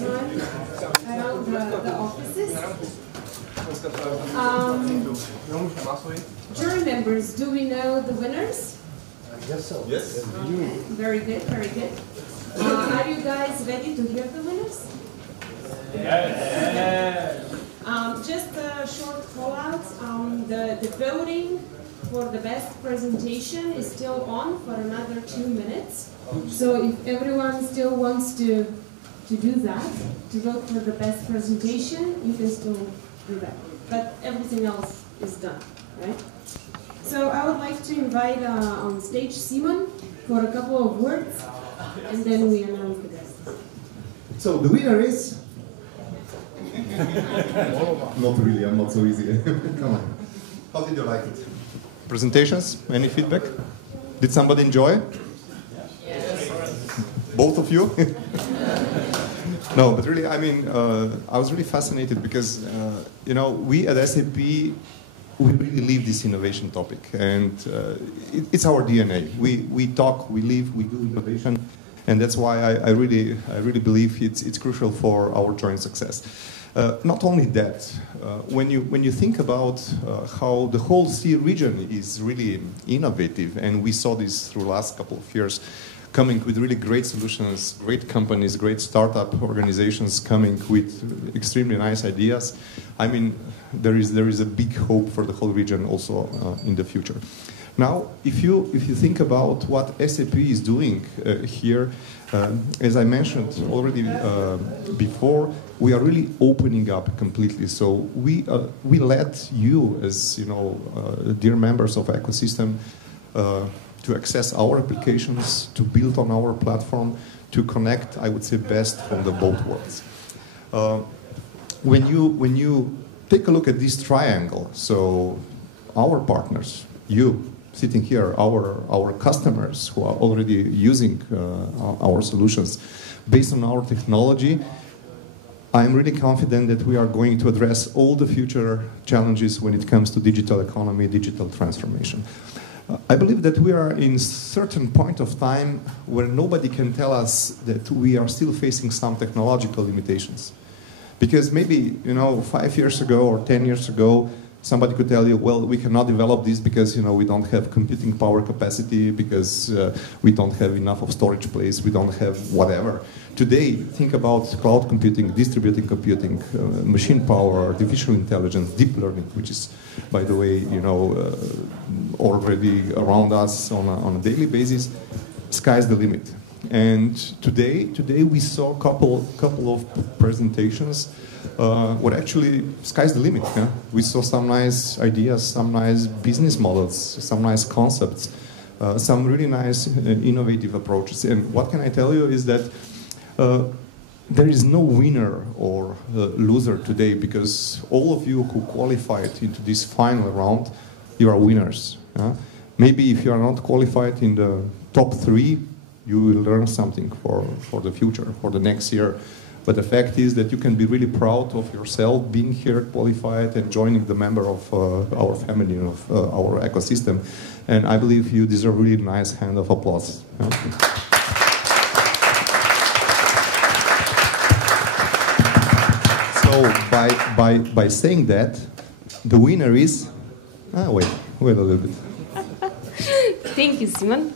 time around the offices. Jury members, do we know the winners? Yes, so. Yes. Okay, very good, very good. Are you guys ready to hear the winners? Yes. Just a short call out. The voting for the best presentation is still on for another 2 minutes. So if everyone still wants to do that, to vote for the best presentation, you can still do that. But everything else is done, right? So I would like to invite on stage Simon for a couple of words, and then we announce the guest. So the winner is... Not really, I'm not so easy. Come on. How did you like it? Presentations? Any feedback? Did somebody enjoy? Yes. Both of you? No, but really, I mean, I was really fascinated because, you know, we at SAP, we really live this innovation topic, and it's our DNA. We talk, we live, we do innovation, and that's why I really believe it's crucial for our joint success. Not only that, when you think about how the whole CE region is really innovative, and we saw this through the last couple of years, coming with really great solutions, great companies, great startup organizations coming with extremely nice ideas. I mean, there is a big hope for the whole region also in the future. Now, if you think about what SAP is doing here, as I mentioned already before, we are really opening up completely. So we let you, as you know, dear members of ecosystem, to access our applications, to build on our platform, to connect, I would say, best from the both worlds. When you take a look at this triangle, so our partners, you sitting here, our customers who are already using our solutions, based on our technology, I'm really confident that we are going to address all the future challenges when it comes to digital economy, digital transformation. I believe that we are in a certain point of time where nobody can tell us that we are still facing some technological limitations. Because maybe, you know, 5 years ago or 10 years ago, somebody could tell you, well, we cannot develop this because, you know, we don't have computing power capacity, because we don't have enough of storage place, we don't have whatever. Today, think about cloud computing, distributed computing, machine power, artificial intelligence, deep learning, which is, by the way, you know, already around us on a daily basis. Sky's the limit. And today we saw a couple of presentations where actually sky's the limit. Yeah? We saw some nice ideas, some nice business models, some nice concepts, some really nice innovative approaches. And what can I tell you is that there is no winner or loser today, because all of you who qualified into this final round, you are winners. Maybe if you are not qualified in the top 3, you will learn something for the future, for the next year. But the fact is that you can be really proud of yourself being here qualified and joining the member of our family, of our ecosystem. And I believe you deserve a really nice hand of applause. So by saying that, the winner is... wait a little bit. Thank you, Simon.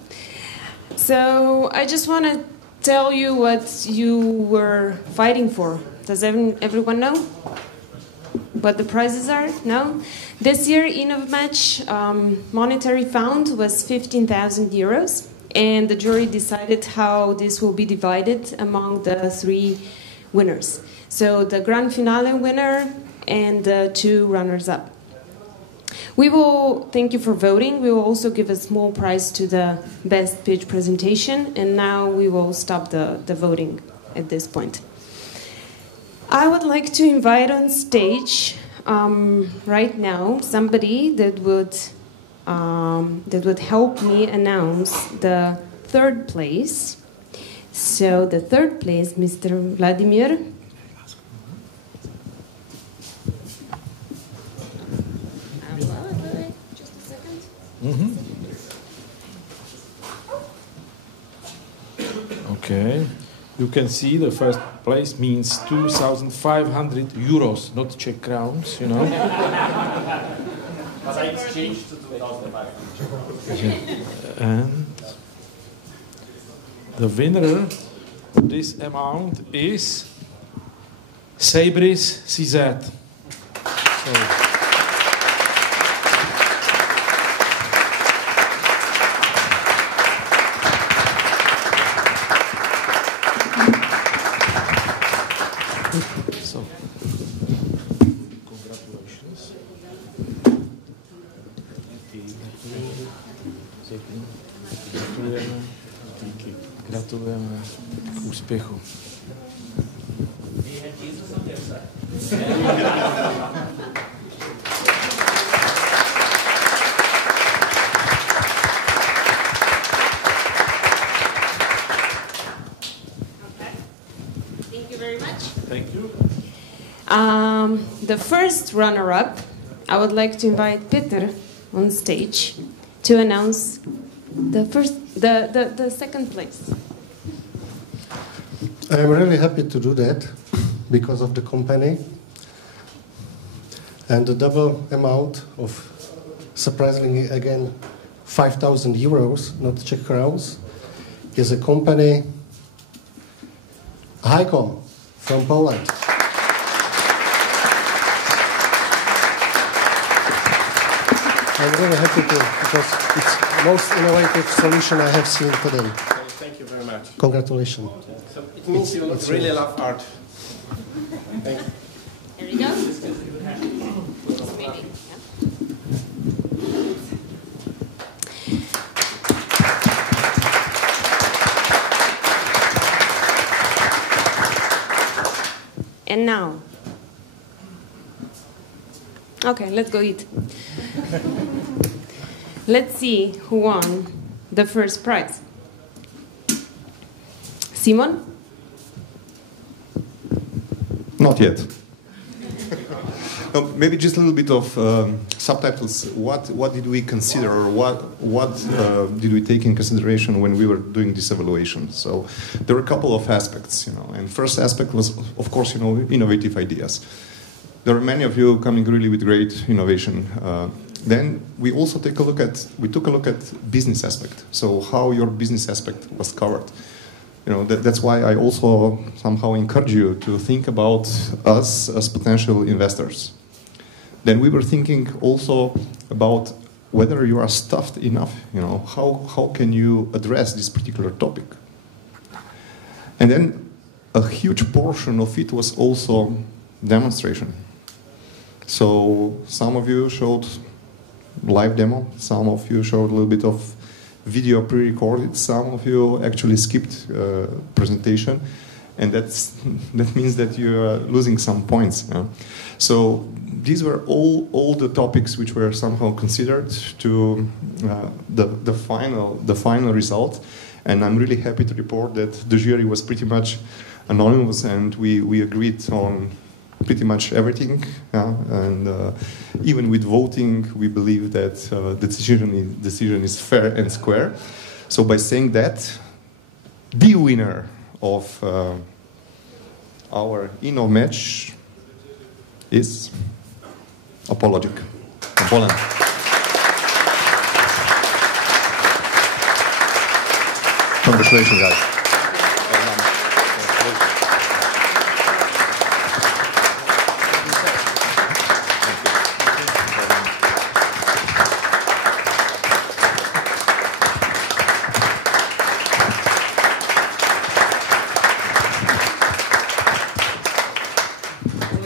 So I just want to tell you what you were fighting for. Does everyone know what the prizes are? No? This year, InnovMatch monetary fund was 15,000 euros, and the jury decided how this will be divided among the 3 winners. So the grand finale winner and the 2 runners-up. We will thank you for voting. We will also give a small prize to the best pitch presentation, and now we will stop the voting at this point. I would like to invite on stage right now somebody that would help me announce the 3rd place. So the 3rd place, Mr. Vladimir. Okay. You can see the first place means 2,500 euros, not Czech crowns, you know. But I exchanged to 2,500. And the winner of this amount is Sabris CZ. So, congratulations. Gratulujeme k úspěchu. Thank you very much. Thank you. The first runner-up, I would like to invite Peter on stage to announce the second place. I am really happy to do that because of the company and the double amount of, surprisingly again, 5,000 euros, not Czech crowns, is a company, Hycom, from Poland. I'm really happy to, because it's the most innovative solution I have seen today. Thank you very much. Congratulations. So it means you really love art. Thank you. There you go. And now, okay, let's go eat. Let's see who won the first prize. Simon? Not yet. Maybe just a little bit of subtitles. What did we consider, or what did we take in consideration when we were doing this evaluation? So there were a couple of aspects, you know. And first aspect was, of course, you know, innovative ideas. There are many of you coming really with great innovation. Then we also took a look at business aspect. So how your business aspect was covered. You know, that's why I also somehow encourage you to think about us as potential investors. Then we were thinking also about whether you are staffed enough. You know, how can you address this particular topic? And then a huge portion of it was also demonstration. So some of you showed live demo, some of you showed a little bit of video pre-recorded, some of you actually skipped presentation, and that means that you are losing some points. Yeah? So these were all the topics which were somehow considered to the final result, and I'm really happy to report that the jury was pretty much anonymous, and we agreed on pretty much everything, yeah? And even with voting, we believe that the decision is fair and square. So by saying that, the winner of our InnovMatch is Apologic from Poland. Congratulations, guys.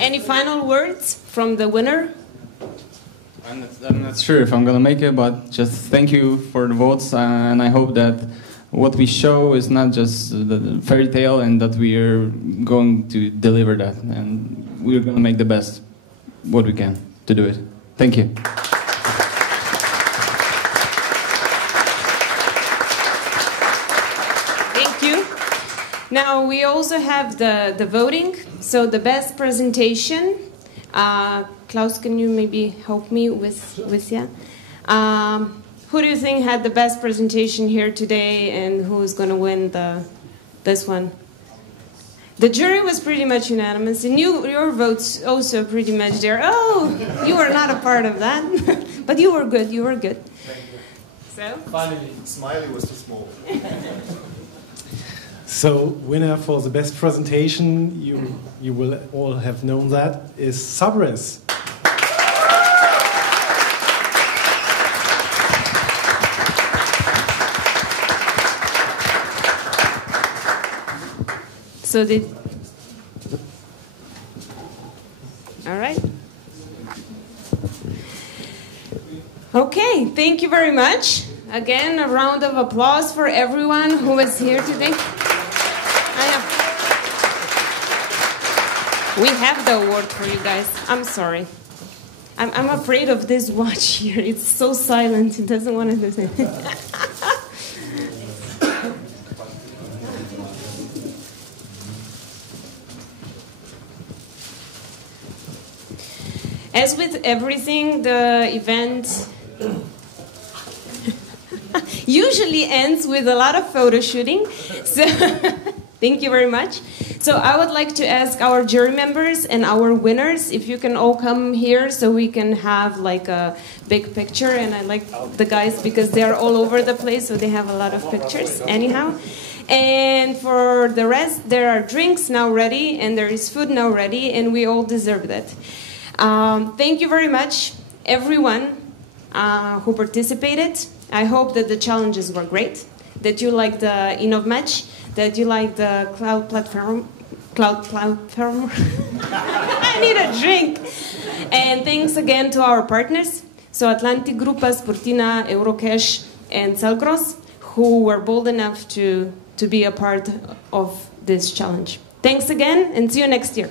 Any final words from the winner? I'm not sure if I'm going to make it, but just thank you for the votes, and I hope that what we show is not just the fairy tale, and that we are going to deliver that, and we're going to make the best what we can to do it. Thank you. Thank you. Now we also have the voting. So the best presentation, Klaus, can you maybe help me with who do you think had the best presentation here today, and who's going to win this one? The jury was pretty much unanimous, and your votes also pretty much there. Oh, you were not a part of that, but you were good. You were good. Thank you. So finally, Smiley was too small. So, winner for the best presentation, you will all have known that, is Sabres. So all right. Okay, thank you very much. Again, a round of applause for everyone who was here today. We have the award for you guys. I'm sorry. I'm afraid of this watch here. It's so silent. It doesn't want to listen. As with everything, the event usually ends with a lot of photo shooting. So thank you very much. So I would like to ask our jury members and our winners if you can all come here so we can have like a big picture. And I like the guys because they are all over the place, so they have a lot of pictures anyhow. And for the rest, there are drinks now ready and there is food now ready, and we all deserve that. Thank you very much, everyone who participated. I hope that the challenges were great, that you liked the InnovMatch, that you liked the Cloud Platform. I need a drink. And thanks again to our partners, so Atlantic Grupa, Sportina, Eurocash, and Celgros, who were bold enough to be a part of this challenge. Thanks again, and see you next year.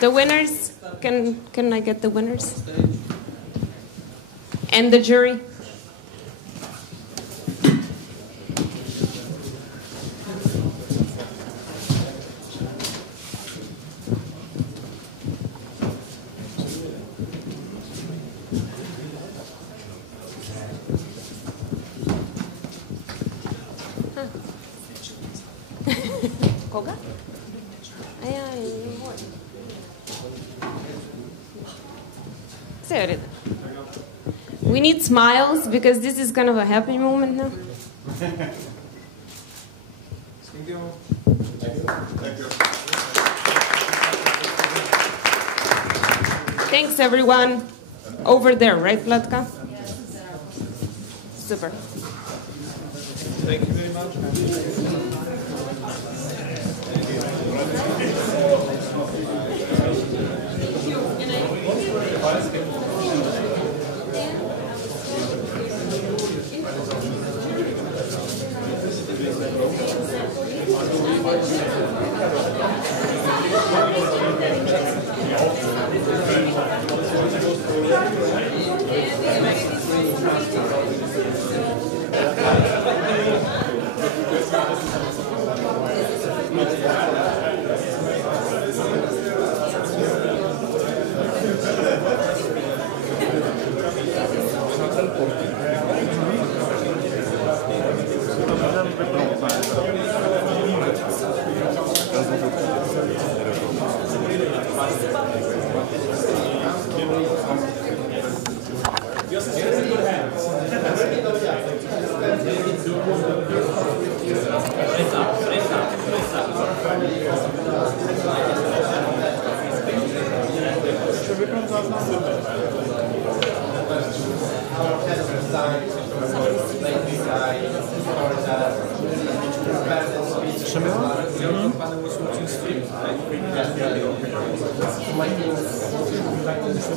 The winners, can I get the winners? And the jury. Koga? We need smiles because this is kind of a happy moment now. Thank you. Thank you. Thanks, everyone. Over there, right, Vlatka? Super. Thank you very much.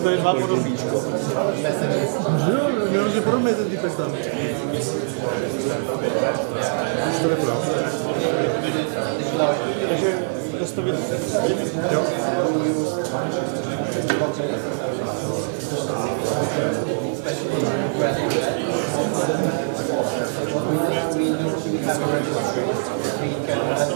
To je dva podobíčko. Jo, že podobně ten typek tam. Už to vypadá. Takže dostavit. Jo.